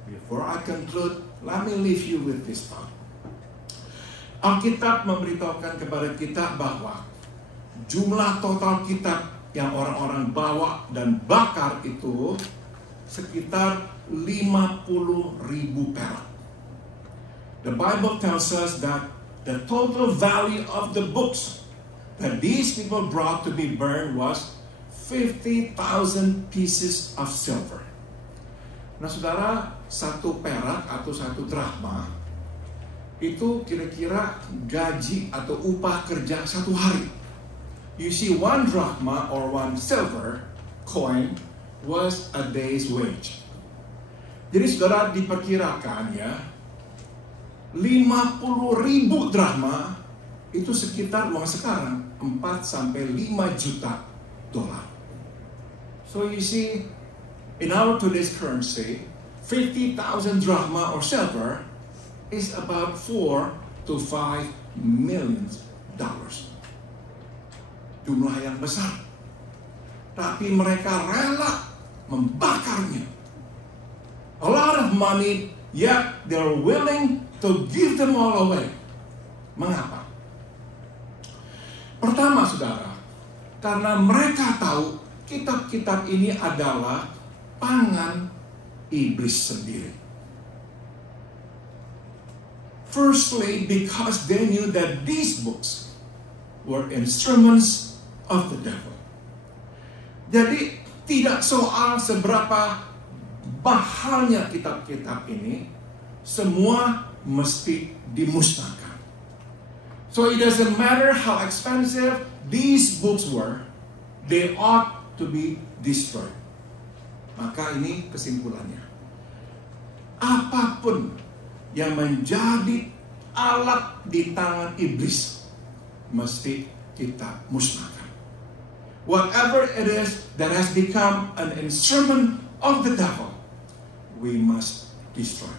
Before I conclude, let me leave you with this thought. Alkitab memberitahukan kepada kita bahwa jumlah total kitab yang orang-orang bawa dan bakar itu sekitar 50.000 perak. The Bible tells us that the total value of the books that these people brought to be burned was 50,000 pieces of silver. Nah, saudara, satu perak atau satu drachma itu kira-kira gaji atau upah kerja satu hari. You see, one drachma or one silver coin was a day's wage. Jadi saudara, diperkirakan ya, 50.000 drachma itu sekitar uang sekarang 4-5 juta dolar. So you see, in our today's currency, 50,000 drachma or silver is about 4 to 5 million dollars. Jumlah yang besar. Tapi mereka rela membakarnya. A lot of money, yet they're willing to give them all away. Mengapa? Pertama, saudara, karena mereka tahu kitab-kitab ini adalah pangan iblis sendiri. Firstly, because they knew that these books were instruments of the devil. Jadi, tidak soal seberapa mahalnya kitab-kitab ini, semua mesti dimusnahkan. So it doesn't matter how expensive these books were, they ought to be destroyed. Maka ini kesimpulannya. Apapun yang menjadi alat di tangan iblis, mesti kita musnahkan. Whatever it is that has become an instrument of the devil, we must destroy.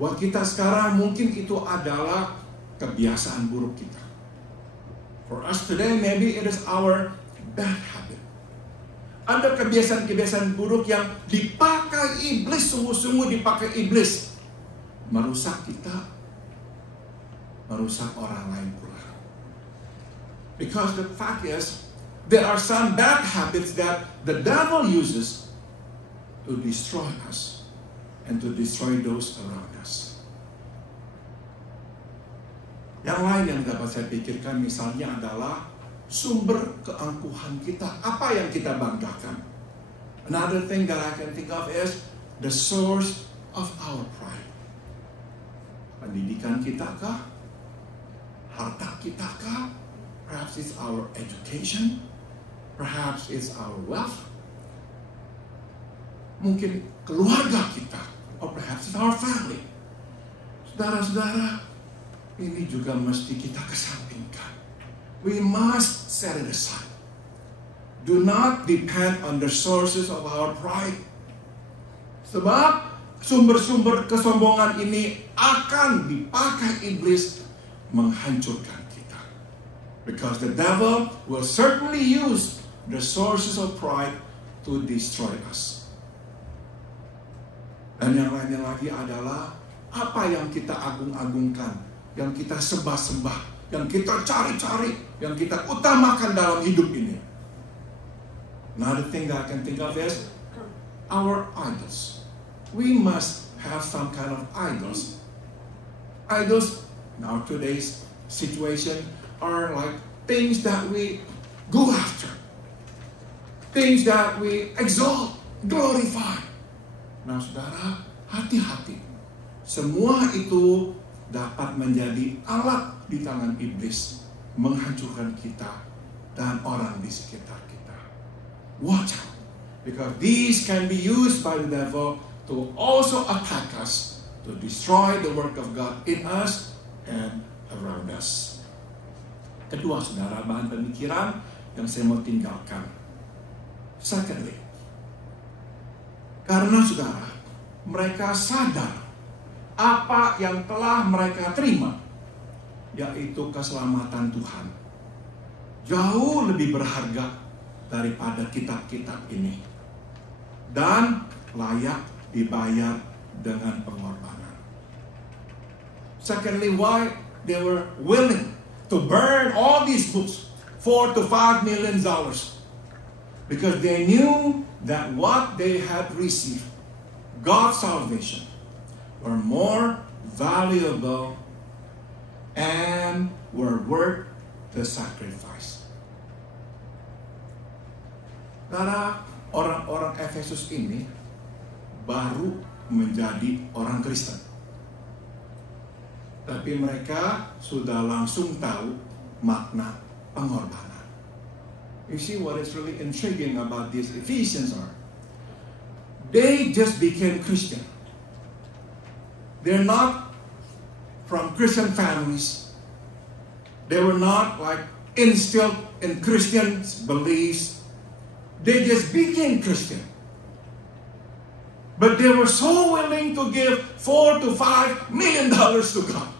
Buat kita sekarang mungkin itu adalah kebiasaan buruk kita. For us today, maybe it is our bad habit. Ada kebiasaan-kebiasaan buruk yang dipakai iblis, sungguh-sungguh dipakai iblis. Merusak kita, merusak orang lain pula. Because the fact is, there are some bad habits that the devil uses to destroy us and to destroy those around us. Yang lain yang dapat saya pikirkan misalnya adalah sumber keangkuhan kita. Apa yang kita banggakan? Another thing that I can think of is the source of our pride. Pendidikan kita kah? Harta kita kah? Perhaps it's our education. Perhaps it's our wealth. Mungkin keluarga kita. Or perhaps it's our family. Saudara-saudara, ini juga mesti kita kesampingkan. We must set it aside. Do not depend on the sources of our pride. Sebab sumber-sumber kesombongan ini akan dipakai iblis menghancurkan kita. Because the devil will certainly use the sources of pride to destroy us. Dan yang lainnya lagi adalah apa yang kita agung-agungkan, yang kita sembah-sembah, yang kita cari-cari, yang kita utamakan dalam hidup ini. Another thing that I can think of is our idols. We must have some kind of idols. Idols in our today's situation are like things that we go after. Things that we exalt, glorify. Nah saudara, hati-hati. Semua itu dapat menjadi alat di tangan iblis menghancurkan kita dan orang di sekitar kita. Watch out, because these can be used by the devil to also attack us, to destroy the work of God in us and around us. Kedua, saudara, bahan pemikiran yang saya mau tinggalkan. Secondly, karena saudara, mereka sadar apa yang telah mereka terima, yaitu keselamatan Tuhan, jauh lebih berharga daripada kitab-kitab ini dan layak dibayar dengan pengorbanan. Secondly, why they were willing to burn all these books, $4 to $5 million, because they knew that what they had received, God's salvation, were more valuable and were worth the sacrifice. Karena orang-orang Efesus ini baru menjadi orang Kristen, tapi mereka sudah langsung tahu makna pengorbanan. You see what is really intriguing about these Ephesians are, they just became Christian. They're not from Christian families. They were not like instilled in Christian beliefs. They just became Christian. But they were so willing to give $4 to $5 million to God.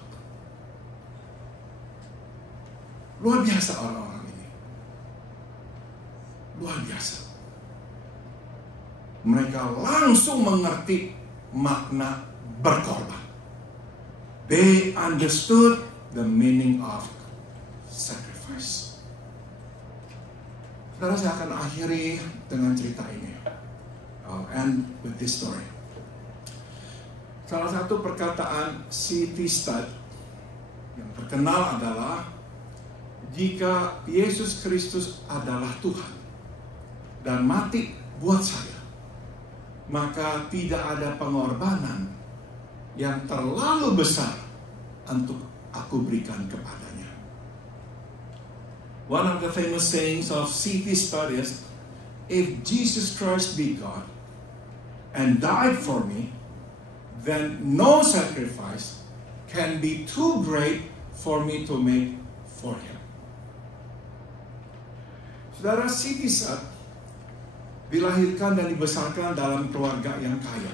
Luar biasa orang-orang ini. Luar biasa. Mereka langsung mengerti makna berkorban. They understood the meaning of sacrifice. Saudara, saya akan akhiri dengan cerita ini. I'll end with this story. Salah satu perkataan C.T. Studd yang terkenal adalah, jika Yesus Kristus adalah Tuhan dan mati buat saya, maka tidak ada pengorbanan yang terlalu besar untuk aku berikan kepadanya. One of the famous sayings of C.T. Studd is, if Jesus Christ be God and died for me, then no sacrifice can be too great for me to make for him. Saudara, C.T. Studd dilahirkan dan dibesarkan dalam keluarga yang kaya.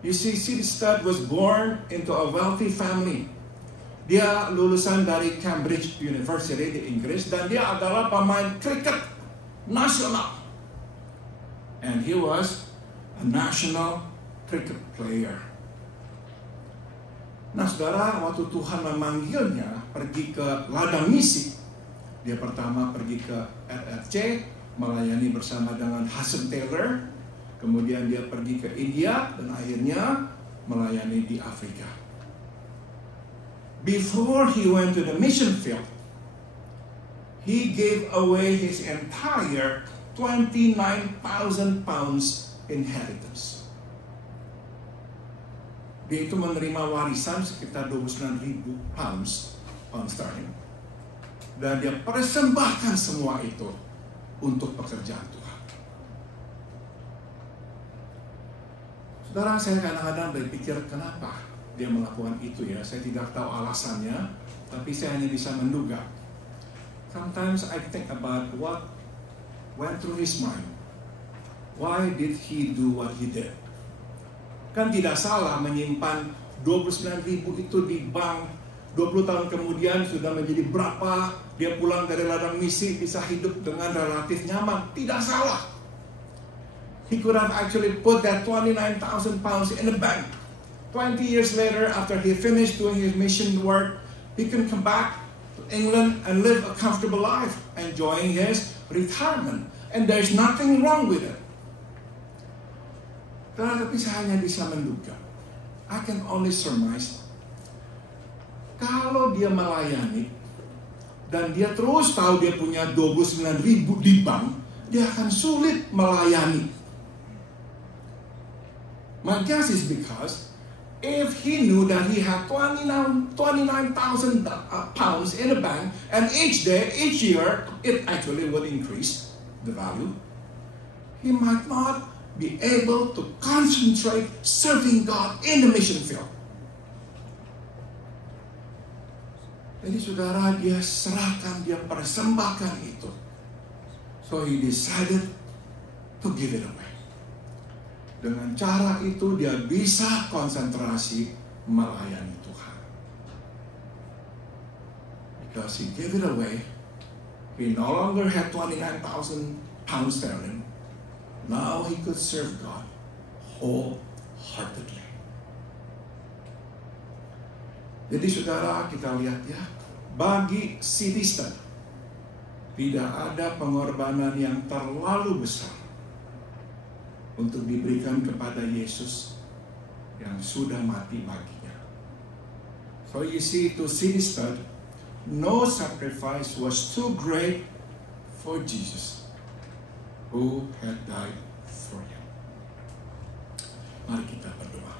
You see, Siddhartha was born into a wealthy family. Dia lulusan dari Cambridge University di Inggris dan dia adalah pemain kriket nasional. And he was a national cricket player. Nah, saudara, waktu Tuhan memanggilnya pergi ke ladang misi, dia pertama pergi ke RRC, melayani bersama dengan Hudson Taylor, kemudian dia pergi ke India, dan akhirnya melayani di Afrika. Before he went to the mission field, he gave away his entire 29,000 pounds inheritance. Dia itu menerima warisan sekitar 29,000 pounds sterling. Dan dia persembahkan semua itu untuk pekerjaan Tuhan. Saudara, saya kadang-kadang berpikir kenapa dia melakukan itu ya. Saya tidak tahu alasannya, tapi saya hanya bisa menduga. Sometimes I think about what went through his mind. Why did he do what he did? Kan tidak salah menyimpan 29,000 itu di bank. 20 tahun kemudian sudah menjadi berapa, dia pulang dari ladang misi bisa hidup dengan relatif nyaman. Tidak salah. He could have actually put that 29,000 pounds in the bank. 20 years later, after he finished doing his mission work, he can come back to England and live a comfortable life, enjoying his retirement. And there's nothing wrong with it. Tapi saya hanya bisa menduga. I can only surmise. Kalau dia melayani, dan dia terus tahu dia punya 29,000 di bank, dia akan sulit melayani. My guess is because if he knew that he had 29,000 pounds in the bank, and each day, each year, it actually would increase the value, he might not be able to concentrate serving God in the mission field. Jadi saudara, dia serahkan, dia persembahkan itu. So he decided to give it away. Dengan cara itu dia bisa konsentrasi melayani Tuhan. Because he gave it away, he no longer had 29,000 pounds sterling. Now he could serve God wholeheartedly. Jadi saudara, kita lihat ya, bagi Siddhartha tidak ada pengorbanan yang terlalu besar untuk diberikan kepada Yesus yang sudah mati baginya. So you see, to Siddhartha, no sacrifice was too great for Jesus, who had died for him. Mari kita berdoa.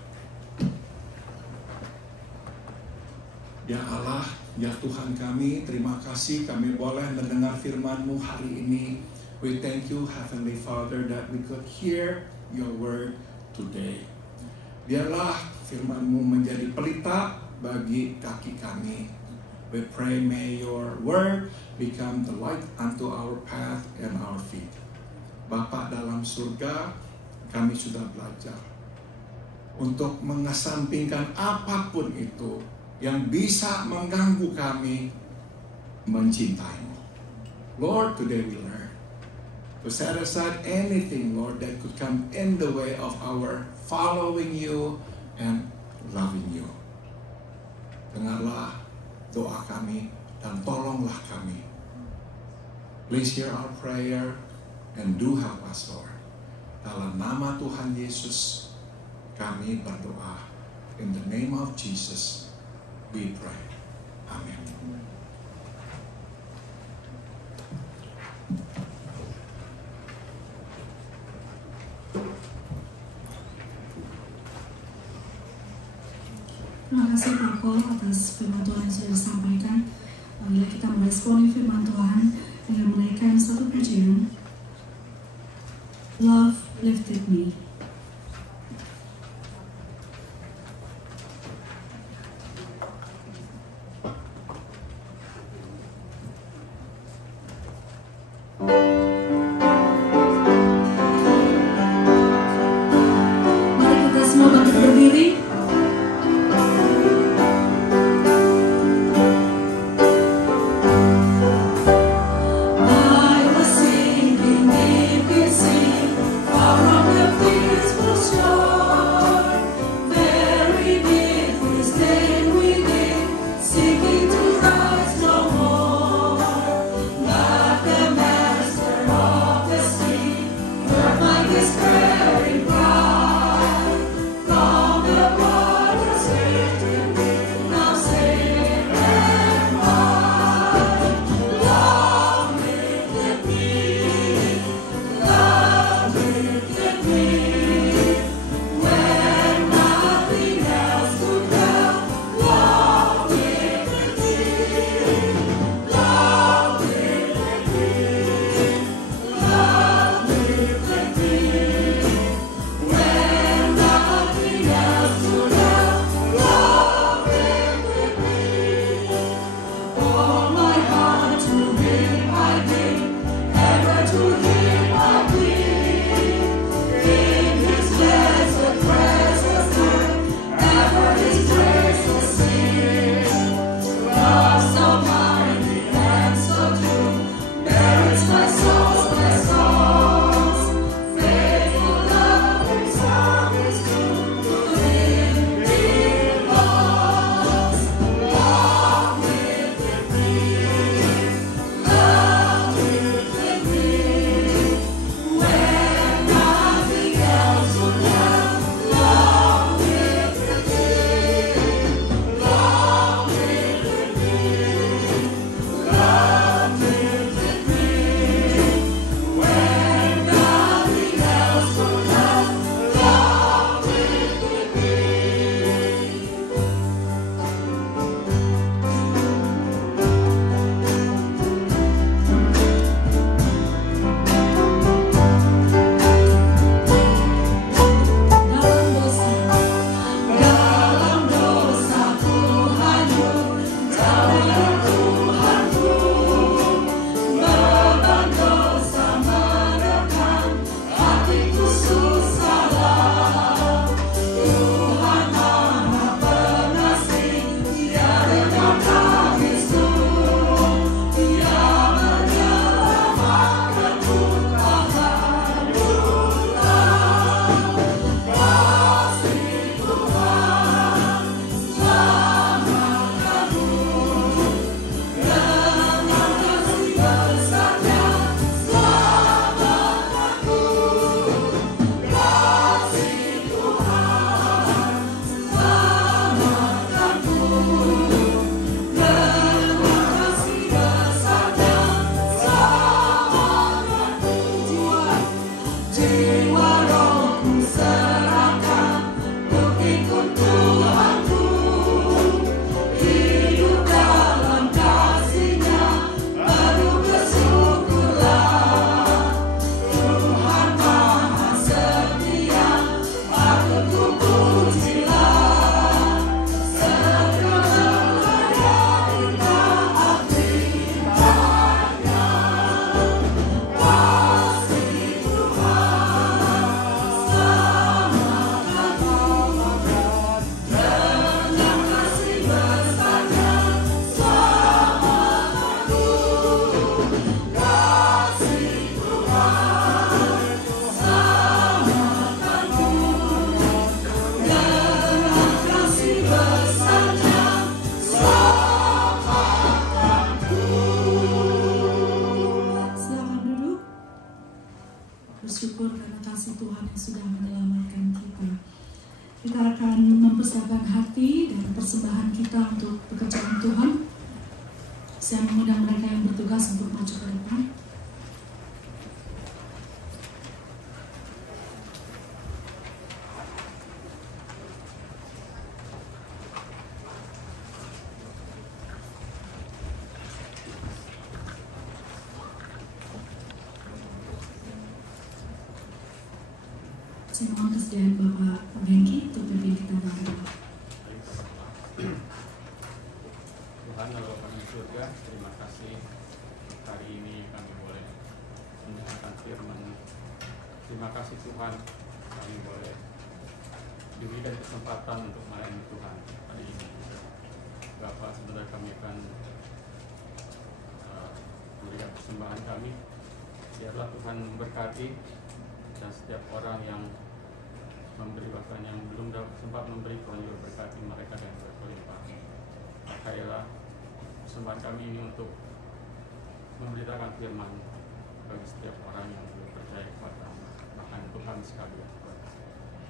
Ya Allah, ya Tuhan kami, terima kasih kami boleh mendengar firman-Mu hari ini. We thank you, Heavenly Father, that we could hear your word today. Biarlah firman-Mu menjadi pelita bagi kaki kami. We pray, may your word become the light unto our path and our feet. Bapa dalam surga, kami sudah belajar untuk mengesampingkan apapun itu yang bisa mengganggu kami mencintai-Mu. Lord, today we learn to set aside anything, Lord, that could come in the way of our following you and loving you. Dengarlah doa kami dan tolonglah kami. Please hear our prayer and do help us, Lord. Dalam nama Tuhan Yesus, kami berdoa. In the name of Jesus, we pray. Amen. Terima kasih Pak Paul atas firman Tuhan yang sudah disampaikan. Bila kita meresponi firman Tuhan dengan menaikkan satu pujian, Love Lifted Me. persembahan kita untuk pekerjaan Tuhan. Saya mengundang mereka yang bertugas untuk maju ke depan. Saya mohon kesediaan Bapak Bengki untuk pimpin kita berdoa. Tuhan, Allah kami surga, terima kasih hari ini kami boleh mendengarkan firman. Terima kasih Tuhan, kami boleh diberikan kesempatan untuk melayani Tuhan hari ini. Bapak, sebentar kami akan memberikan persembahan kami. Biarlah Tuhan memberkati dan setiap orang yang memberi, bahkan yang belum sempat memberi, Tuhan juga berkati mereka dan berlimpah. Pakailah persembahan kami ini untuk memberitakan firman bagi setiap orang yang belum percaya kepada bahkan untuk kami sekalian.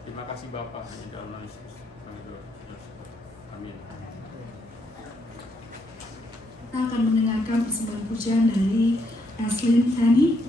Terima kasih Bapa, hanya dalam nama Yesus kami berdoa. Amin. Kita akan mendengarkan persembahan pujian dari Aslin Fanny.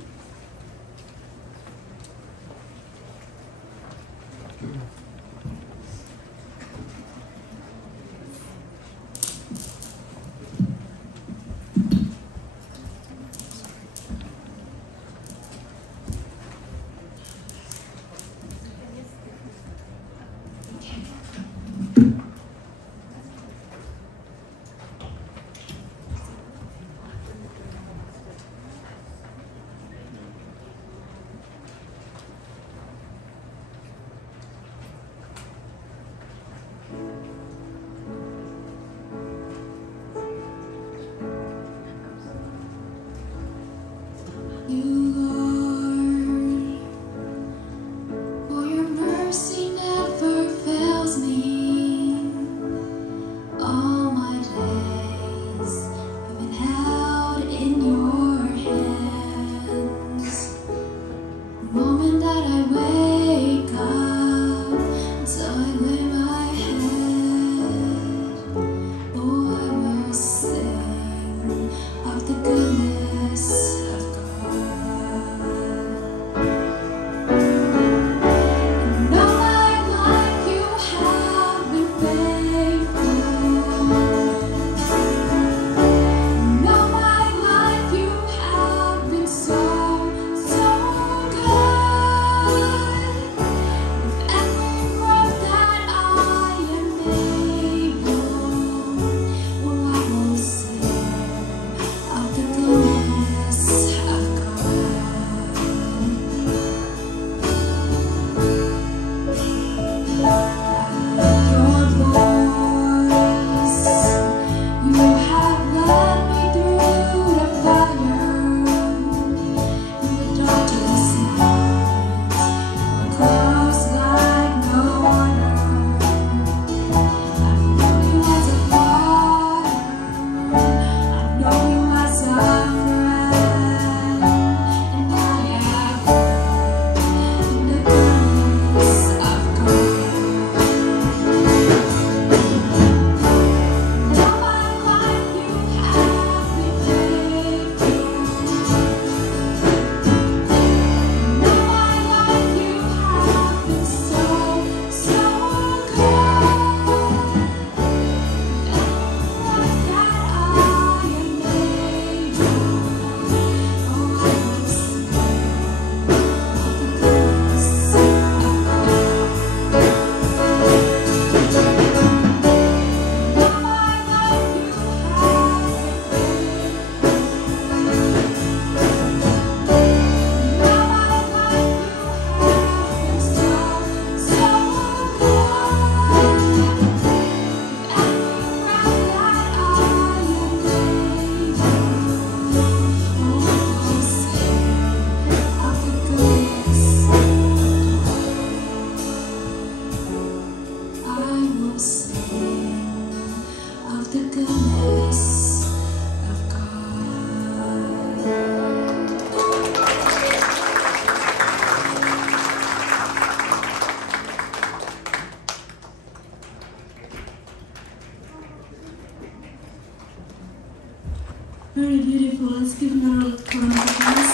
Very beautiful. Let's give another round of applause.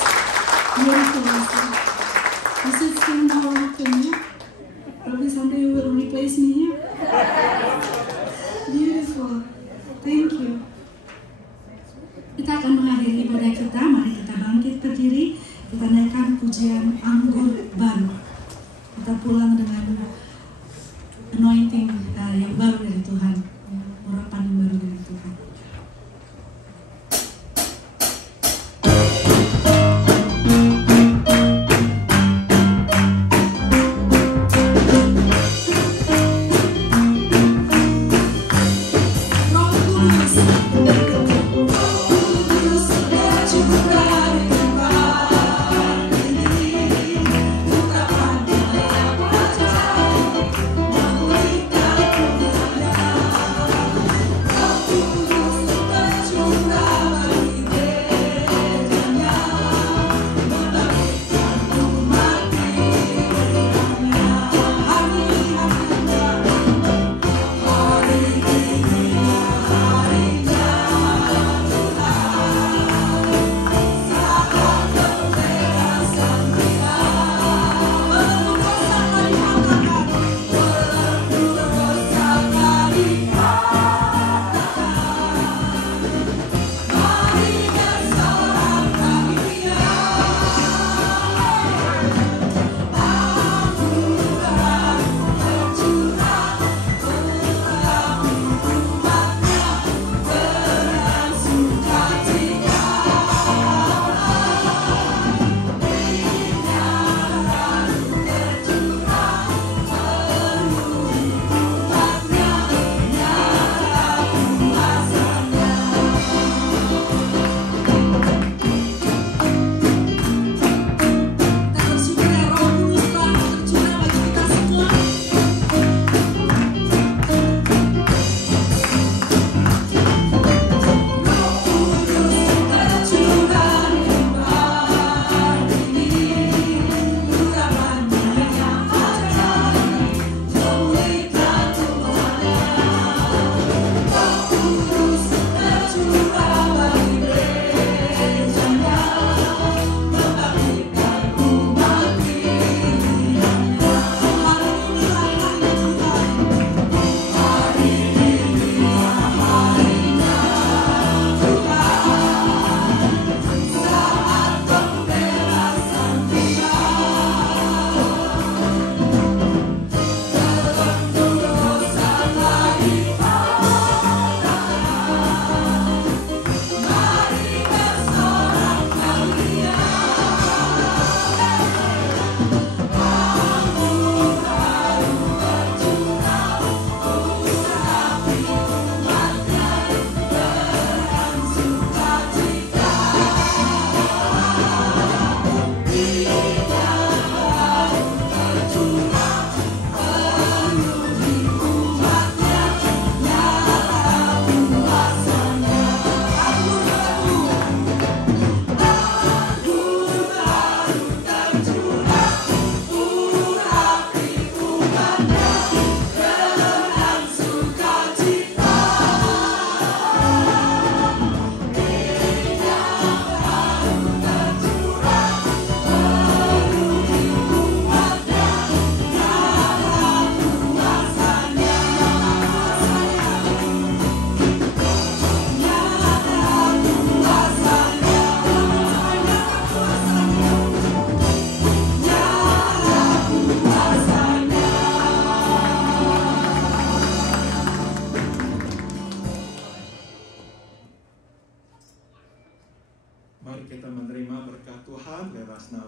Beautiful. This is still more often, yeah? Probably someday you will replace me here. Beautiful. Thank you. Kita akan mengakhiri ibadah kita. Mari kita bangkit berdiri. Kita naikkan pujian anggur baru. Kita pulang dengan anointing yang baru dari Tuhan, urapan yang baru dari Tuhan.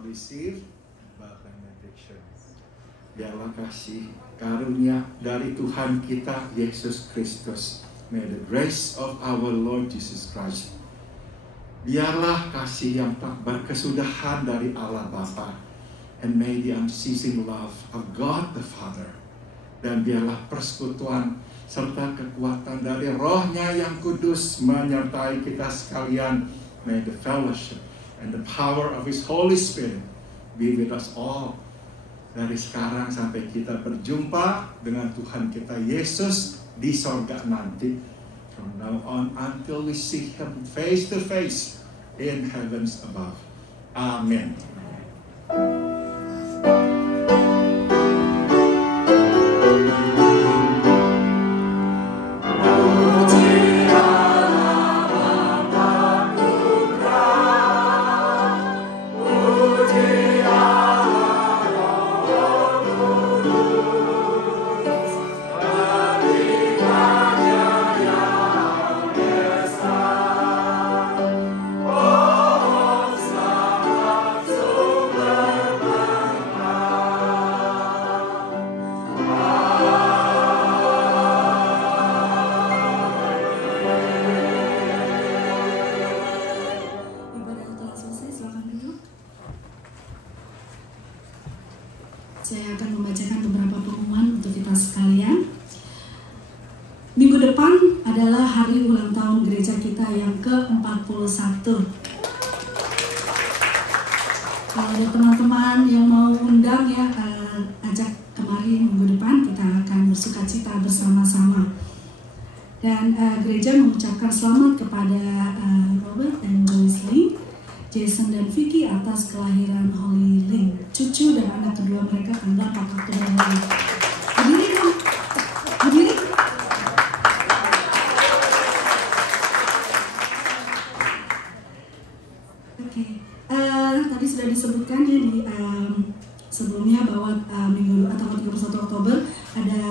receive benediction. Biarlah kasih karunia dari Tuhan kita Yesus Kristus. May the grace of our Lord Jesus Christ. Biarlah kasih yang tak berkesudahan dari Allah Bapa, and may the unceasing love of God the Father, dan biarlah persekutuan serta kekuatan dari Roh-Nya yang kudus menyertai kita sekalian. May the fellowship and the power of His Holy Spirit be with us all, dari sekarang sampai kita berjumpa dengan Tuhan kita Yesus di sorga nanti. from now on until we see Him face to face in heavens above. Amen. Saya akan membacakan beberapa pengumuman untuk kita sekalian. Minggu depan adalah hari ulang tahun gereja kita yang ke-41. Kalau ada teman-teman yang mau undang ya, ajak kemari minggu depan, kita akan bersukacita bersama-sama. Dan gereja mengucapkan selamat kepada Robert dan Joyce Lee, Jason dan Vicky atas kelahiran Holly Ling, cucu dan anak kedua mereka tanggal 4 Oktober lalu. Berdiri dong, berdiri. Oke, tadi sudah disebutkan ya di sebelumnya bahwa minggu atau 31 Oktober ada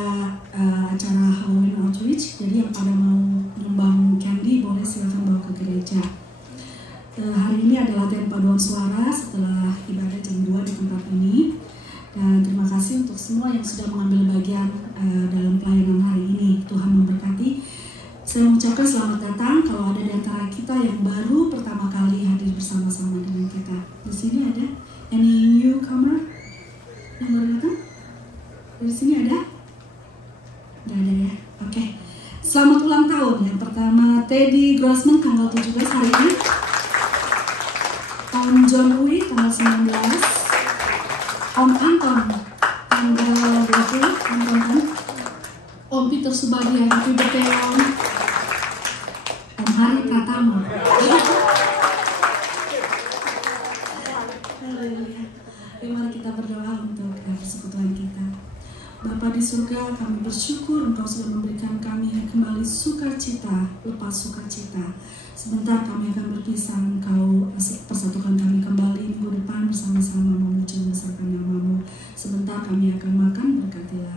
acara Halloween Outreach. Jadi yang pada mau nyumbang candy boleh silakan bawa ke gereja. Hari ini adalah latihan paduan suara setelah ibadah jam 2 di tempat ini. Dan terima kasih untuk semua yang sudah mengambil bagian dalam pelayanan hari ini. Tuhan memberkati. Saya mengucapkan selamat datang kalau ada di antara kita yang baru pertama kali hadir bersama-sama dengan kita. Di sini ada any newcomer yang baru datang? Di sini ada? Nggak ada ya? Oke. Selamat ulang tahun. Yang pertama Teddy Grossman tanggal 17 hari ini. Om John Uwi tanggal 19, Om Anton tanggal 20, Om Peter Subadi happy birthday Om Hari Pratama. Mari kita berdoa untuk persekutuan kita. Bapa di surga, kami bersyukur Engkau sudah memberikan kami kembali sukacita, lepas sukacita. Sebentar kami akan berpisah, Engkau persatukan kami kembali minggu depan bersama-sama memuji membesarkan nama-Mu. Sebentar kami akan makan, berkatilah